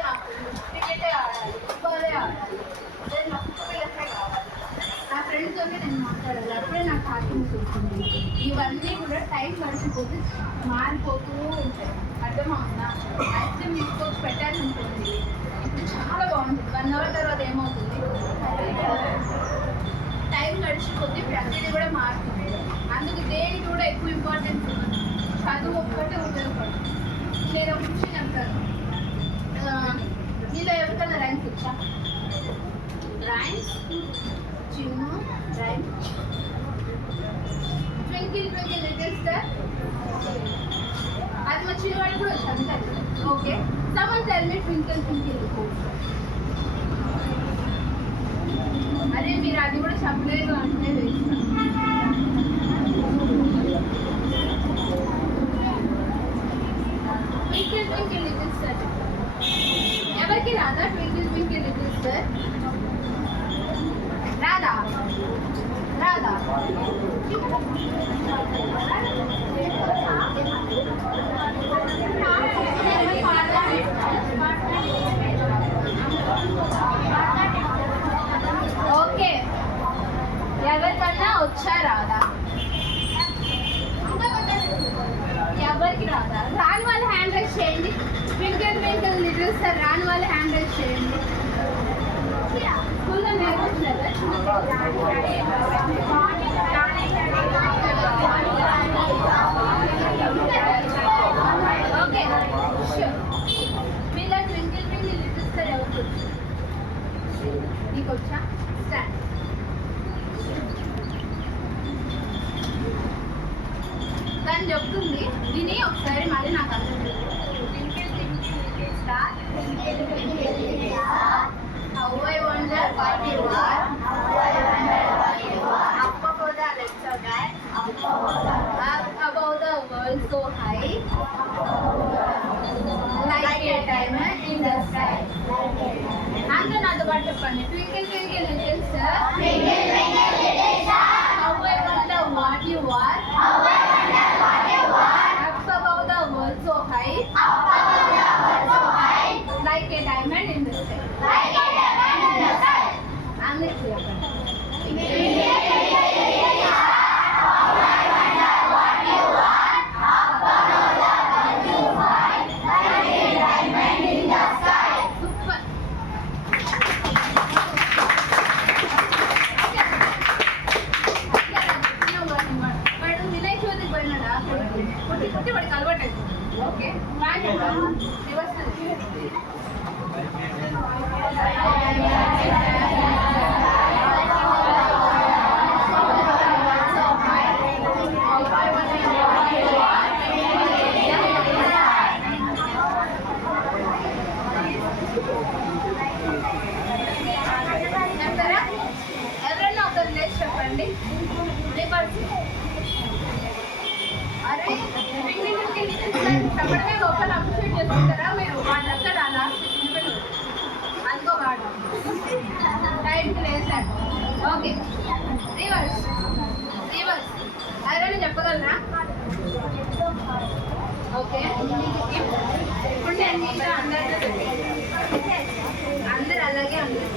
నాకు క్రికెటే ఆడాలి, ఫుట్బాలే ఆడాలి, అదే నా కుక్క పిల్లకే కావాలి, నా ఫ్రెండ్తోనే నేను మాట్లాడాలి, అప్పుడే నాకు హ్యాపీనెస్ వస్తుంది. ఇవన్నీ కూడా టైం గడిచిపోతే మారిపోతూ ఉంటాయి. అర్థమవుతుందా? ఐస్ క్రీమ్ తీసుకొచ్చి పెట్టాలనుకోండి, ఇప్పుడు చాలా బాగుంటుంది, 1 hour తర్వాత ఏమవుతుంది? టైం గడిచిపోతే ప్రతిదీ కూడా మారుతుంది. అందుకు దేనికి కూడా ఎక్కువ ఇంపార్టెన్స్ ఇవ్వదు. చదువు ఒక్కటే ఉపయోగపడుతుంది. నేను ఒక విషయం చెప్తాను. నీలో ఎవరికైనా రైమ్స్ వచ్చా? రైమ్స్ చిన్న rhyme twinkle twinkle little star, అది మా చిన్నవాడు కూడా వచ్చాను. Okay, someone tell me twinkle twinkle little star. అదే మీరు అది కూడా చెప్పలేదు అంటే వేస్తాను. ట్వింకిల్ ట్వింకిల్ లిటిల్ స్టార్ ఎవరికి రాదా? ట్వింకిల్ ట్వింకిల్ లిటిల్ స్టార్ రాదా? రాదా? ఓకే, ఎవరికన్నా వచ్చా రాదా? ఎవరికి రాదా? రాని వాళ్ళు హ్యాండ్ రైజ్ చేయండి. ట్వింకిల్ ట్వింకిల్ లిటిల్ స్టార్ రాని వాళ్ళు హ్యాండ్ రైజ్ చేయండి. స్కూల్లో నేర్పించారా? Okay, sure. మీలో ట్వింకిల్ ట్వింకిల్ లిటిల్ స్టార్ ఎవరికి వచ్చు? నీకు వచ్చా? స్టాండ్. దాన్ని చెప్తుంది, విని ఒకసారి మళ్ళీ నాకు అర్థం twinkle twinkle little star, how I wonder what you are, up above the ledge of sky, up above the world so high, like a diamond in the sky. And another part చెప్పండి. Twinkle twinkle little star, how I wonder what you are, up above the world so high, like a diamond in the sky. Annexu చెప్పండి. Super. వాడు వినాయక చవితికి పోయినాడా? కొట్టి కొట్టి వాడికి అలవాటు అయిపోయింది. Okay, reverse చెప్తారా? ఎవరైనా ఒకరు లేచి చెప్పండి. రివర్స్. అరే చెప్పడమే లోపల అప్రిషియేట్ చేసుకుంటారా మీరు? వాడు అక్కడ లాస్ట్ చిన్నపిల్లలు అనుకో వాడు టైంకి లేసాడు. ఓకే రివర్స్ రివర్స్ అదే చెప్పగలరా? ఓకే ఇప్పుడు నేను మీతో అందరు అలాగే ఉన్నారు.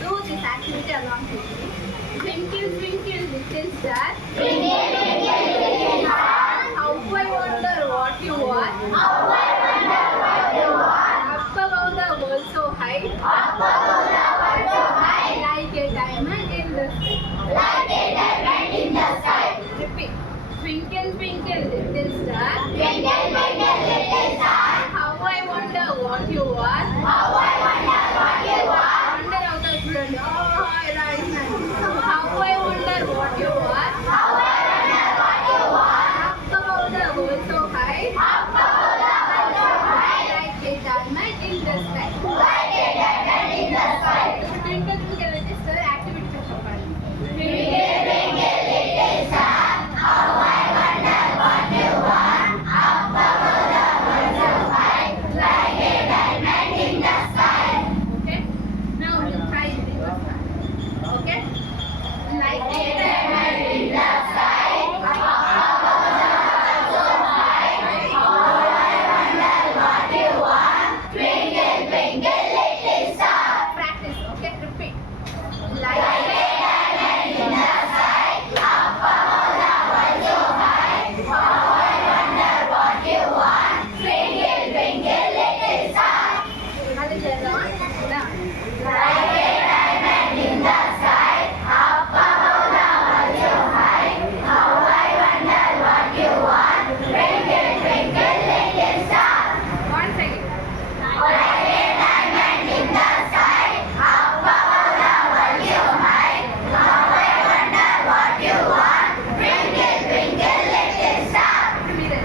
Do this activity along with me. Twinkle, twinkle, little star. How I wonder what you are. Up above the world so high. Like a diamond in the sky. Repeat. Twinkle, twinkle, little star. How I wonder what you are. Wonder out of children. Oh, ఇలా అయిందండి. How I wonder what you are. Up above the world so high. Like a diamond in the sky. Twinkle, twinkle, little star activity చెప్పండి. Okay. Now we try it. Okay. Like a diamond in the sky. Practice. Okay. Repeat. Like a diamond in the sky. అది చేద్దామా? One second. మీరే.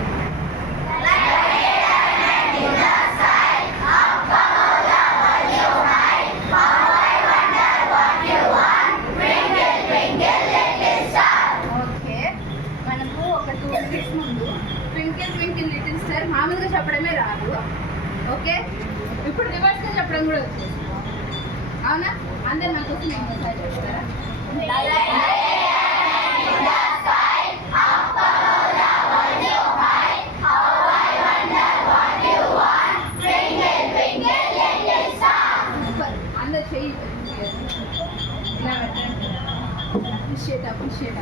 Okay మనకు ఒక 2 minutes ముందు twinkle twinkle little star మామూలుగా చెప్పడమే రాదు. ఓకే ఇప్పుడు రివర్స్గా చెప్పడం కూడా వచ్చు. అవునా? అందరు నా కోసం నేను ఒకసారి చెప్తారా? సూపర్. అందరు చెయ్యి ఇలా పెట్టండి. Appreciate.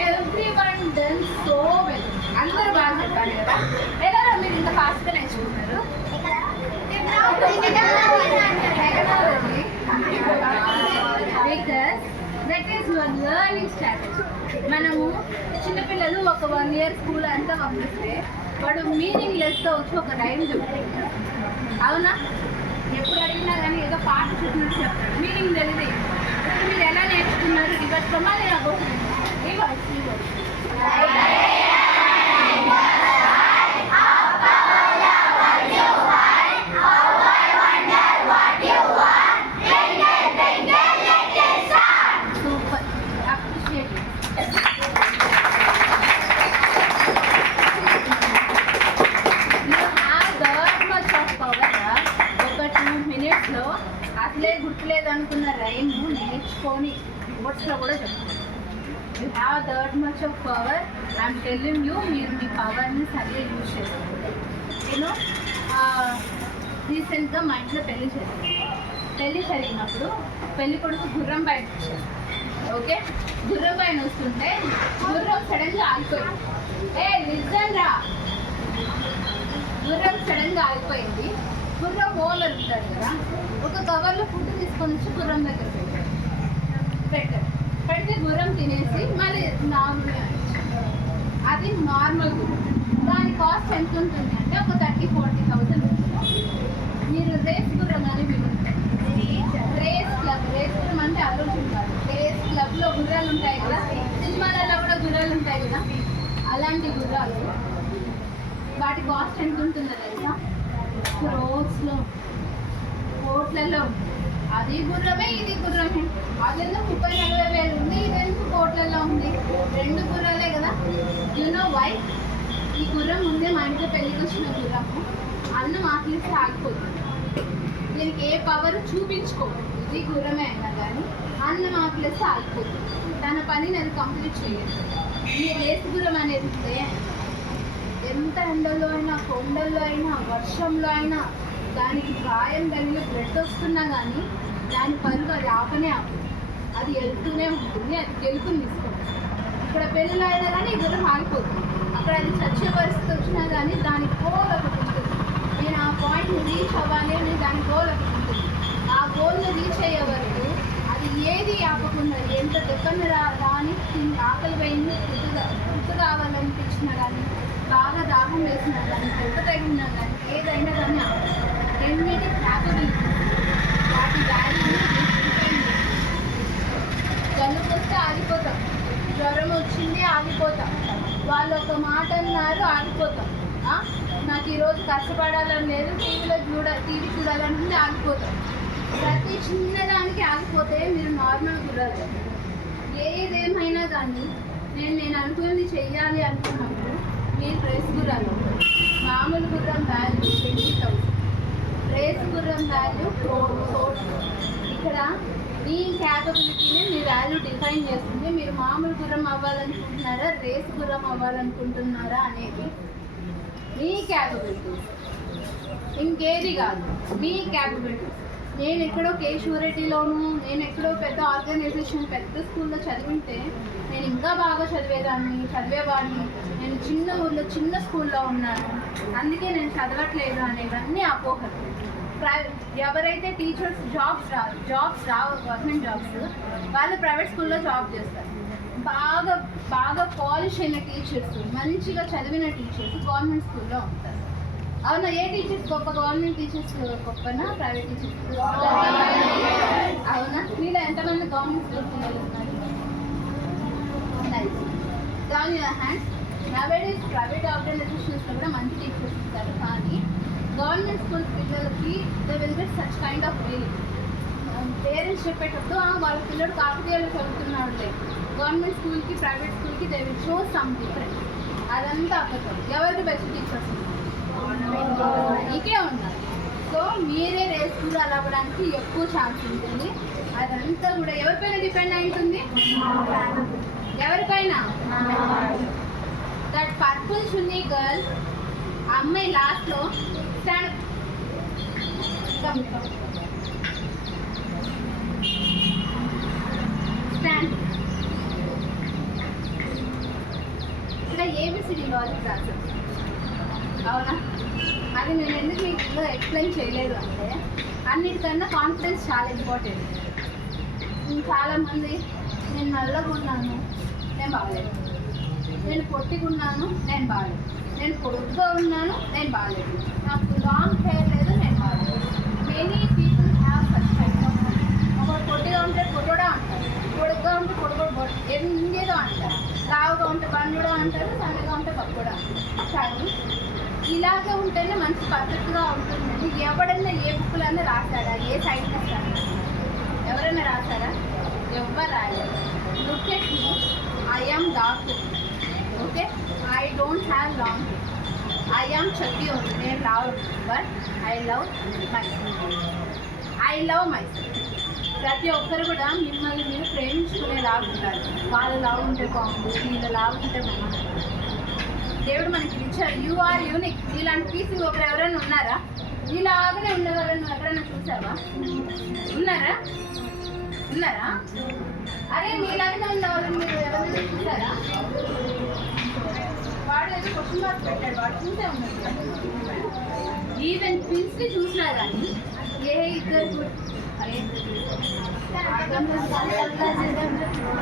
Everyone done so well. అందరూ బాగా చెప్పారు కదా. ఎలా మీరు ఇంత ఫాస్ట్గా నేర్చుకున్నారు? Because that is your learning strategy. మనము చిన్నపిల్లలు ఒక 1 year స్కూల్ అంతా పంపిస్తే వాడు మీనింగ్లెస్గా వచ్చి ఒక రైమ్ చెప్తాడు. అవునా? ఎప్పుడు అడిగినా కానీ ఏదో పాట చెప్పినట్టు చెప్తాడు. మీనింగ్ తెలియదు. ఇప్పుడు మీరు ఎలా నేర్చుకున్నారు? రివర్స్ మళ్ళీ నాకు reverse super. Appreciate. You have that much of power. ఒక 2 minutesలో అసలే గుర్తులేదు అనుకున్న రైమ్ నేర్చుకొని నోట్స్లో కూడా చెప్తాను. You have that much of power. I'm telling you, మీరు మీ పవర్ని సరిగ్గా యూజ్ చేసుకోండి. నేను రీసెంట్గా మా ఇంట్లో పెళ్ళి జరిగినప్పుడు పెళ్లి కొడుకు గుర్రం పైన వచ్చారు. ఓకే, గుర్రం పైన వస్తుంటే గుర్రం సడన్గా ఆగిపోయింది. నిజంగా గుర్రం సడన్గా ఆగిపోయింది. గుర్రం ఓనర్ ఉంటారు కదా, ఒక కవర్లో ఫుడ్ తీసుకొని వచ్చి గుర్రం దగ్గర పెడితే గుర్రం తినేసి మళ్ళీ నార్మల్గా అది నార్మల్ గుర్రం. దాని కాస్ట్ ఎంత ఉంటుంది అంటే ఒక 30,000-40,000 మీరు రేస్ గుర్రం అని రేస్ గుర్రం అంటే అల్లుడు కాదు. రేస్ క్లబ్లో గుర్రాలు ఉంటాయి కదా, సినిమాలలో కూడా గుర్రాలు ఉంటాయి కదా, అలాంటి గుర్రాలు వాటి కాస్ట్ ఎంత ఉంటుందో తెలుసా? క్రోర్స్లో, కోట్లలో. అది గుర్రమే ఇది గుర్రమే. అదెందుకు 30-40 వేలు ఉంది, ఇదెందుకు కోట్లలో ఉంది? 2 గుర్రాలే కదా. You know why? ఈ గుర్రం ముందే మా ఇంట్లో పెళ్ళికి వచ్చిన గుర్రము అన్నం ఆకలిస్తే ఆగిపోతుంది. దీనికి ఏ పవర్ చూపించుకోదు. ఇది గుర్రమే అయినా కానీ అన్నం ఆకలిస్తే ఆగిపోతుంది, తన పనిని అది కంప్లీట్ చేయదు. ఈ రేసు గుర్రం అనేది ఉంటే ఎంత ఎండలో అయినా, కొండల్లో అయినా, వర్షంలో అయినా దానికి గాయం కలిగి బ్లడ్ వస్తున్నా కానీ దాని పరుగు అది ఆపనే ఆపదు, అది వెళ్తూనే ఉంటుంది, అది గెలుపుని తీసుకుంటుంది. ఇక్కడ పెళ్ళిలో అయినా కానీ ఈ గుర్రం ఆగిపోతుంది, అక్కడ అది చచ్చే పరిస్థితి వచ్చినా కానీ దాని గోల్ ఒకటి ఉంటుంది. నేను ఆ పాయింట్ని రీచ్ అవ్వాలి అని దాని గోల్ ఒకటి ఉంటుంది. ఆ గోల్ని రీచ్ అయ్యే వరకు అది ఏది ఆపకుండా ఎంత దెబ్బని రాని ఆకలి పోయింది, ఫుడ్ కావాలనిపించినా కానీ, బాగా దాహం వేసినా కానీ, దెబ్బ తగిలినా కానీ, ఏదైనా కానీ రెండింటి క్యాపబిలిటీ వాటి వాల్యూని జలుబు వస్తే ఆగిపోతాం, జ్వరం వచ్చింది ఆగిపోతాం, వాళ్ళు ఒక మాట అన్నారు ఆగిపోతాం, నాకు ఈరోజు కష్టపడాలని లేదు, టీవీ చూడాలని ఆగిపోతాం. ప్రతి చిన్నదానికి ఆగిపోతే మీరు నార్మల్ గుర్రాలు. ఏదేమైనా కానీ నేను అనుకున్నది చెయ్యాలి అనుకున్నప్పుడు మీరు రేస్ గుర్రాలు. మామూలు గుర్రం వాల్యూ 20,000, రేస్ గుర్రం వాల్యూ 4. ఇక్కడ మీ క్యాపబిలిటీని మీ వాల్యూ డిఫైన్ చేస్తుంది. మీరు మామూలు గుర్రం అవ్వాలనుకుంటున్నారా, రేస్ గుర్రం అవ్వాలనుకుంటున్నారా అనేది మీ క్యాపబిలిటీస్, ఇంకేది కాదు, మీ క్యాపబిలిటీస్. నేను ఎక్కడో కేశవరెడ్డిలోను, నేను ఎక్కడో పెద్ద ఆర్గనైజేషన్, పెద్ద స్కూల్లో చదివింటే నేను ఇంకా బాగా చదివేవాడిని. నేను చిన్న ఊళ్ళో చిన్న స్కూల్లో ఉన్నాను, అందుకే నేను చదవట్లేదు అనేవన్నీ అపోహలు. ఎవరైతే టీచర్స్ జాబ్స్ రావు గవర్నమెంట్ జాబ్స్, వాళ్ళు ప్రైవేట్ స్కూల్లో జాబ్ చేస్తారు. బాగా పాలిష్ అయిన టీచర్స్, మంచిగా చదివిన టీచర్స్ గవర్నమెంట్ స్కూల్లో ఉంటారు. అవునా? ఏ టీచర్స్ గొప్ప? గవర్నమెంట్ టీచర్స్ గొప్పనా, ప్రైవేట్ టీచర్స్? అవునా? మీలో ఎంతమంది గవర్నమెంట్ స్కూల్ పిల్లలు ఉన్నారు? Down your hands. Nowadays private ఆర్గనైజేషన్స్లో కూడా మంచి టీచర్స్ ఇస్తారు, కానీ గవర్నమెంట్ స్కూల్ పిల్లలకి they will get such kind of feeling. Parents చెప్పేటప్పుడు వాళ్ళ పిల్లడు కాకతీయాలు చదువుతున్నాడులే, గవర్నమెంట్ స్కూల్కి ప్రైవేట్ స్కూల్కి they will show some difference. అదంతా అబద్ధం. ఎవరికి బెస్ట్ టీచర్స్? నీకే ఉన్నారు. సో మీరే రేస్ కూడా అవ్వడానికి ఎక్కువ ఛాన్స్ ఉంటుంది. అదంతా కూడా ఎవరిపైన డిపెండ్ అయి ఉంటుంది? ఎవరిపైన? దట్ పర్పుల్ చున్నీ గర్ల్, అమ్మాయి లాస్ట్లో స్టాండ్ ఇక్కడ ఏబిసిడి లాజిక్ రాదు, అవునా? అది నేను ఎందుకు మీకు ఎక్స్ప్లెయిన్ చేయలేదు అంటే, అన్నిటికన్నా కాన్ఫిడెన్స్ చాలా ఇంపార్టెంట్. చాలామంది నేను నల్లగా ఉన్నాను, నేను బాగలేదు, నేను పొట్టిగున్నాను, నేను బాగలేదు, నేను పొడుగ్గా ఉన్నాను, నేను బాగలేదు, నాకు లాంగ్ హెయిర్ లేదు, నేను బాగలేదు. Many people have such kind of. ఒకటి పొట్టిగా ఉంటే పొట్టోడా అంటారు, పొడుగ్గా ఉంటే పొడుగోడు ఏదో అంటారు, లావుగా ఉంటే బండుడా అంటారు, సన్నగా ఉంటే పక్కుడా. కానీ ఇలాగే ఉంటేనే మంచి పర్ఫెక్ట్గా ఉంటుందని ఎవడన్నా ఏ బుక్లన్నా రాశారా? ఏ సైంటిస్ట్ అన్నా ఎవరైనా రాశారా? ఎవరు రాయలేదు. Look at me, I am dark, okay, I don't have long hair, I am chubby only, నేను లావు, but I love myself. ప్రతి ఒక్కరు కూడా మిమ్మల్ని మీరు ప్రేమించుకునేలాగా ఉంటారు. వాళ్ళు లావు ఉంటే బాగుంది, వీళ్ళు లావు ఉంటే బాగుంది. దేవుడు మనకి ఇచ్చారు, యూ ఆర్ యూనిక్. ఇలాంటి పీస్ ఒకరు ఎవరైనా ఉన్నారా? ఇలాగనే ఉండేవాళ్ళని ఎవరైనా చూసావా? ఉన్నారా? అరే మీలాగనే ఉండేవాళ్ళని మీరు ఎవరైనా చూసారా? వాడు ఏదో క్వశ్చన్ మార్క్ పెట్టాడు, వాడు చూసే ఉన్నాడు. ఈవెన్ ట్విన్స్ని చూసినా కానీ ఏ ఇద్దరు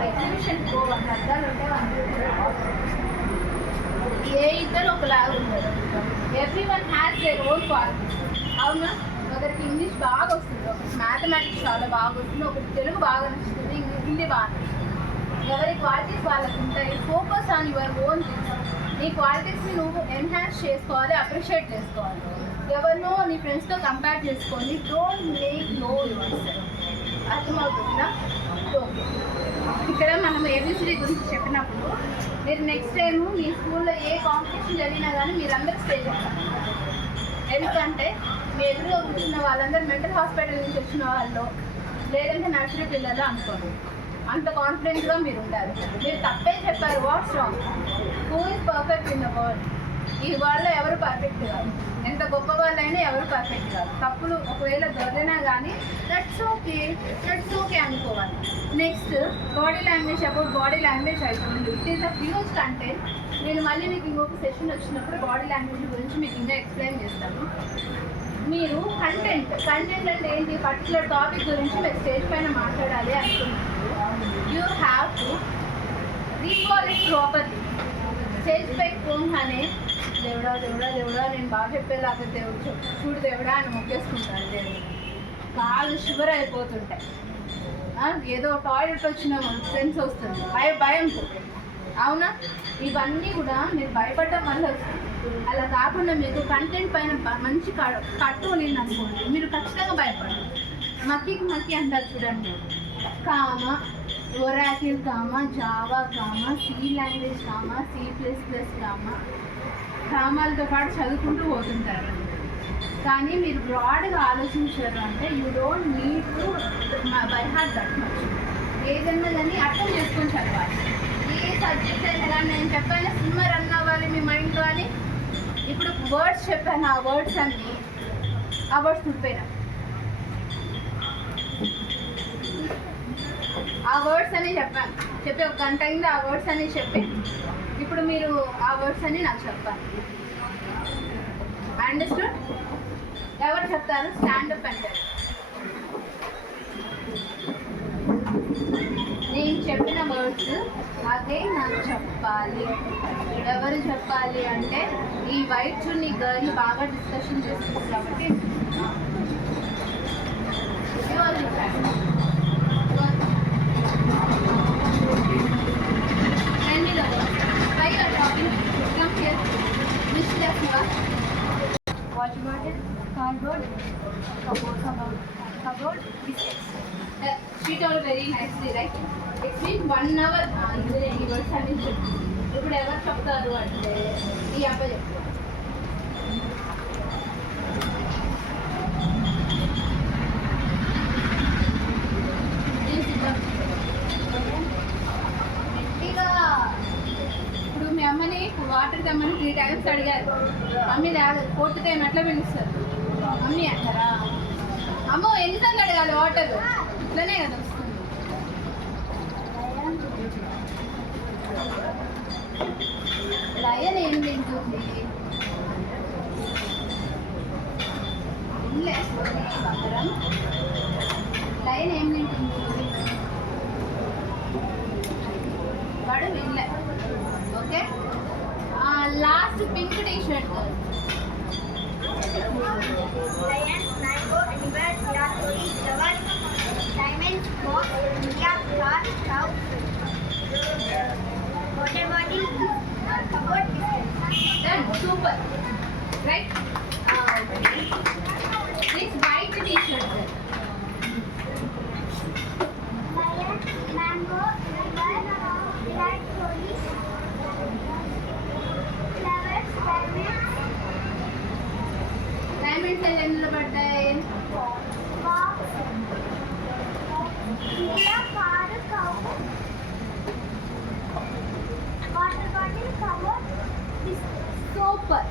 ఎగ్జిబిషన్ పోవాలి, అర్థాలు ఉంటే ఏ ఇద్దరు ఒకలాగా ఉంటారు. Everyone has their own qualities, అవునా? ఒకరికి ఇంగ్లీష్ బాగా వస్తుంది, ఒకరికి మ్యాథమెటిక్స్ చాలా బాగా వస్తుంది, ఒకరికి తెలుగు బాగా నచ్చుతుంది, హిందీ బాగా నచ్చుతుంది. ఎవరి క్వాలిటీస్ వాళ్ళకి ఉంటాయి. Focus on your own things. నీ క్వాలిటీస్ని నువ్వు ఎన్హాన్స్ చేసుకోవాలి, అప్రిషియేట్ చేసుకోవాలి. ఎవరినో నీ ఫ్రెండ్స్తో కంపేర్ చేసుకొని డోంట్ మేక్ లో యువర్ సెల్ఫ్. అర్థమవుతుందా? ఓకే, ఇక్కడ మనం ఏబిసిడి గురించి చెప్పినప్పుడు మీరు నెక్స్ట్ టైం మీ స్కూల్లో ఏ కాంపిటీషన్ జరిగినా కానీ మీరందరూ స్టేజ్ ఉంటారు. ఎందుకంటే మీ ఎదురుగా కూర్చున్న వాళ్ళందరూ మెంటల్ హాస్పిటల్ నుంచి వచ్చిన వాళ్ళు లేదంటే నర్సరీ పిల్లలు అనుకోండి. అంత కాన్ఫిడెంట్గా మీరు ఉండాలి. మీరు తప్పే చెప్పారు, what's wrong? Who is perfect in the world? ఈ వరల్డ్లో ఎవరు పర్ఫెక్ట్ కాదు. ఎంత గొప్ప వాళ్ళైనా ఎవరు పర్ఫెక్ట్ కాదు. తప్పులు ఒకవేళ దొరికినా కానీ దట్స్ ఓకే అనుకోవాలి. Next body language. About body language అయిపోయింది. It is a huge content. నేను మళ్ళీ మీకు ఇంకొక సెషన్ వచ్చినప్పుడు బాడీ లాంగ్వేజ్ గురించి మీకు ఇంకా ఎక్స్ప్లెయిన్ చేస్తాను. మీరు కంటెంట్ అంటే ఏంటి? పర్టికులర్ టాపిక్ గురించి మీరు స్టేజ్ పైన మాట్లాడాలి అనుకుంటున్నారు. You have to recall it properly. Stage పైకి పోగానే దేవుడా దేవుడా దేవుడా నేను బాగా చెప్పేలాగా దేవుడు చూడు దేవుడా అని మొక్కేసుకుంటాను. దేవుడు బాగా షుగర్ అయిపోతుంటాయి. ఏదో టాయిలెట్ వచ్చిన సెన్స్ వస్తుంది, భయంతో. అవునా? ఇవన్నీ కూడా మీరు భయపడటం వల్ల వస్తుంది. అలా కాకుండా మీకు కంటెంట్ పైన మంచి కట్టు నేను అనుకోండి, మీరు ఖచ్చితంగా భయపడరు. మక్కి అంటారు చూడండి. Comma, Oracle comma, Java comma, C language comma, C++ comma, కామాలతో పాటు చదువుకుంటూ పోతుంటారు. కానీ మీరు బ్రాడ్గా ఆలోచించారు అంటే you don't need to by heart that much. ఏదన్నా కానీ అర్థం చేసుకొని చదవాలి. ఏ సబ్జెక్ట్ అయినా కానీ నేను చెప్పాను సినిమా రన్ అవ్వాలి మీ మైండ్లో అని. ఇప్పుడు వర్డ్స్ చెప్పాను, ఆ వర్డ్స్ తుడిపోయినా. ఆ వర్డ్స్ అని చెప్పి ఒక గంట అయింది. ఆ వర్డ్స్ అని చెప్పి ఇప్పుడు మీరు ఆ వర్డ్స్ అని నాకు చెప్పాలి. అండర్స్టూడ్? ఎవరు చెప్తారు? స్టాండప్ అంటారు. నేను చెప్పిన వర్డ్స్ అదే నాకు చెప్పాలి. ఎవరు చెప్పాలి అంటే ఈ వైట్ చున్నీ గర్ల్ బాగా డిస్కషన్ చేస్తుంది కాబట్టి Water bottle, cardboard, cupboard, biscuits. She told very nicely, right? It's been 1 hour. ఈ వర్డ్స్ అన్ని చెప్పు. ఇప్పుడు ఎవరు చెప్తారు అంటే ఈ అబ్బాయి చెప్తారు. ఇప్పుడు మీ అమ్మని వాటర్ తెమ్మని 3 times అడిగారు. మమ్మీ లేదు, 4th time ఎట్లా పిలుస్తారు? మమ్మీ అంటారా? అమ్మో ఎన్నిసార్లు అడగాలి వాటర్? ఇట్లనే కదా వస్తుంది. లయన్ ఏం తింటుంది? లయన్ ఏం తింటుంది? వాడు వినలే. Okay, last pink T shirt. Lion, mango, elephant, raspberry, flowers, diamond, box, India, car, cow, water bottle, cupboard, Done. Super. Right? This white t-shirt. lion, mango, elephant, raspberry, flowers, Diamonds ఎందులో పడ్డాయి? box, India, car, cow, water bottle, cupboard, biscuit. Super.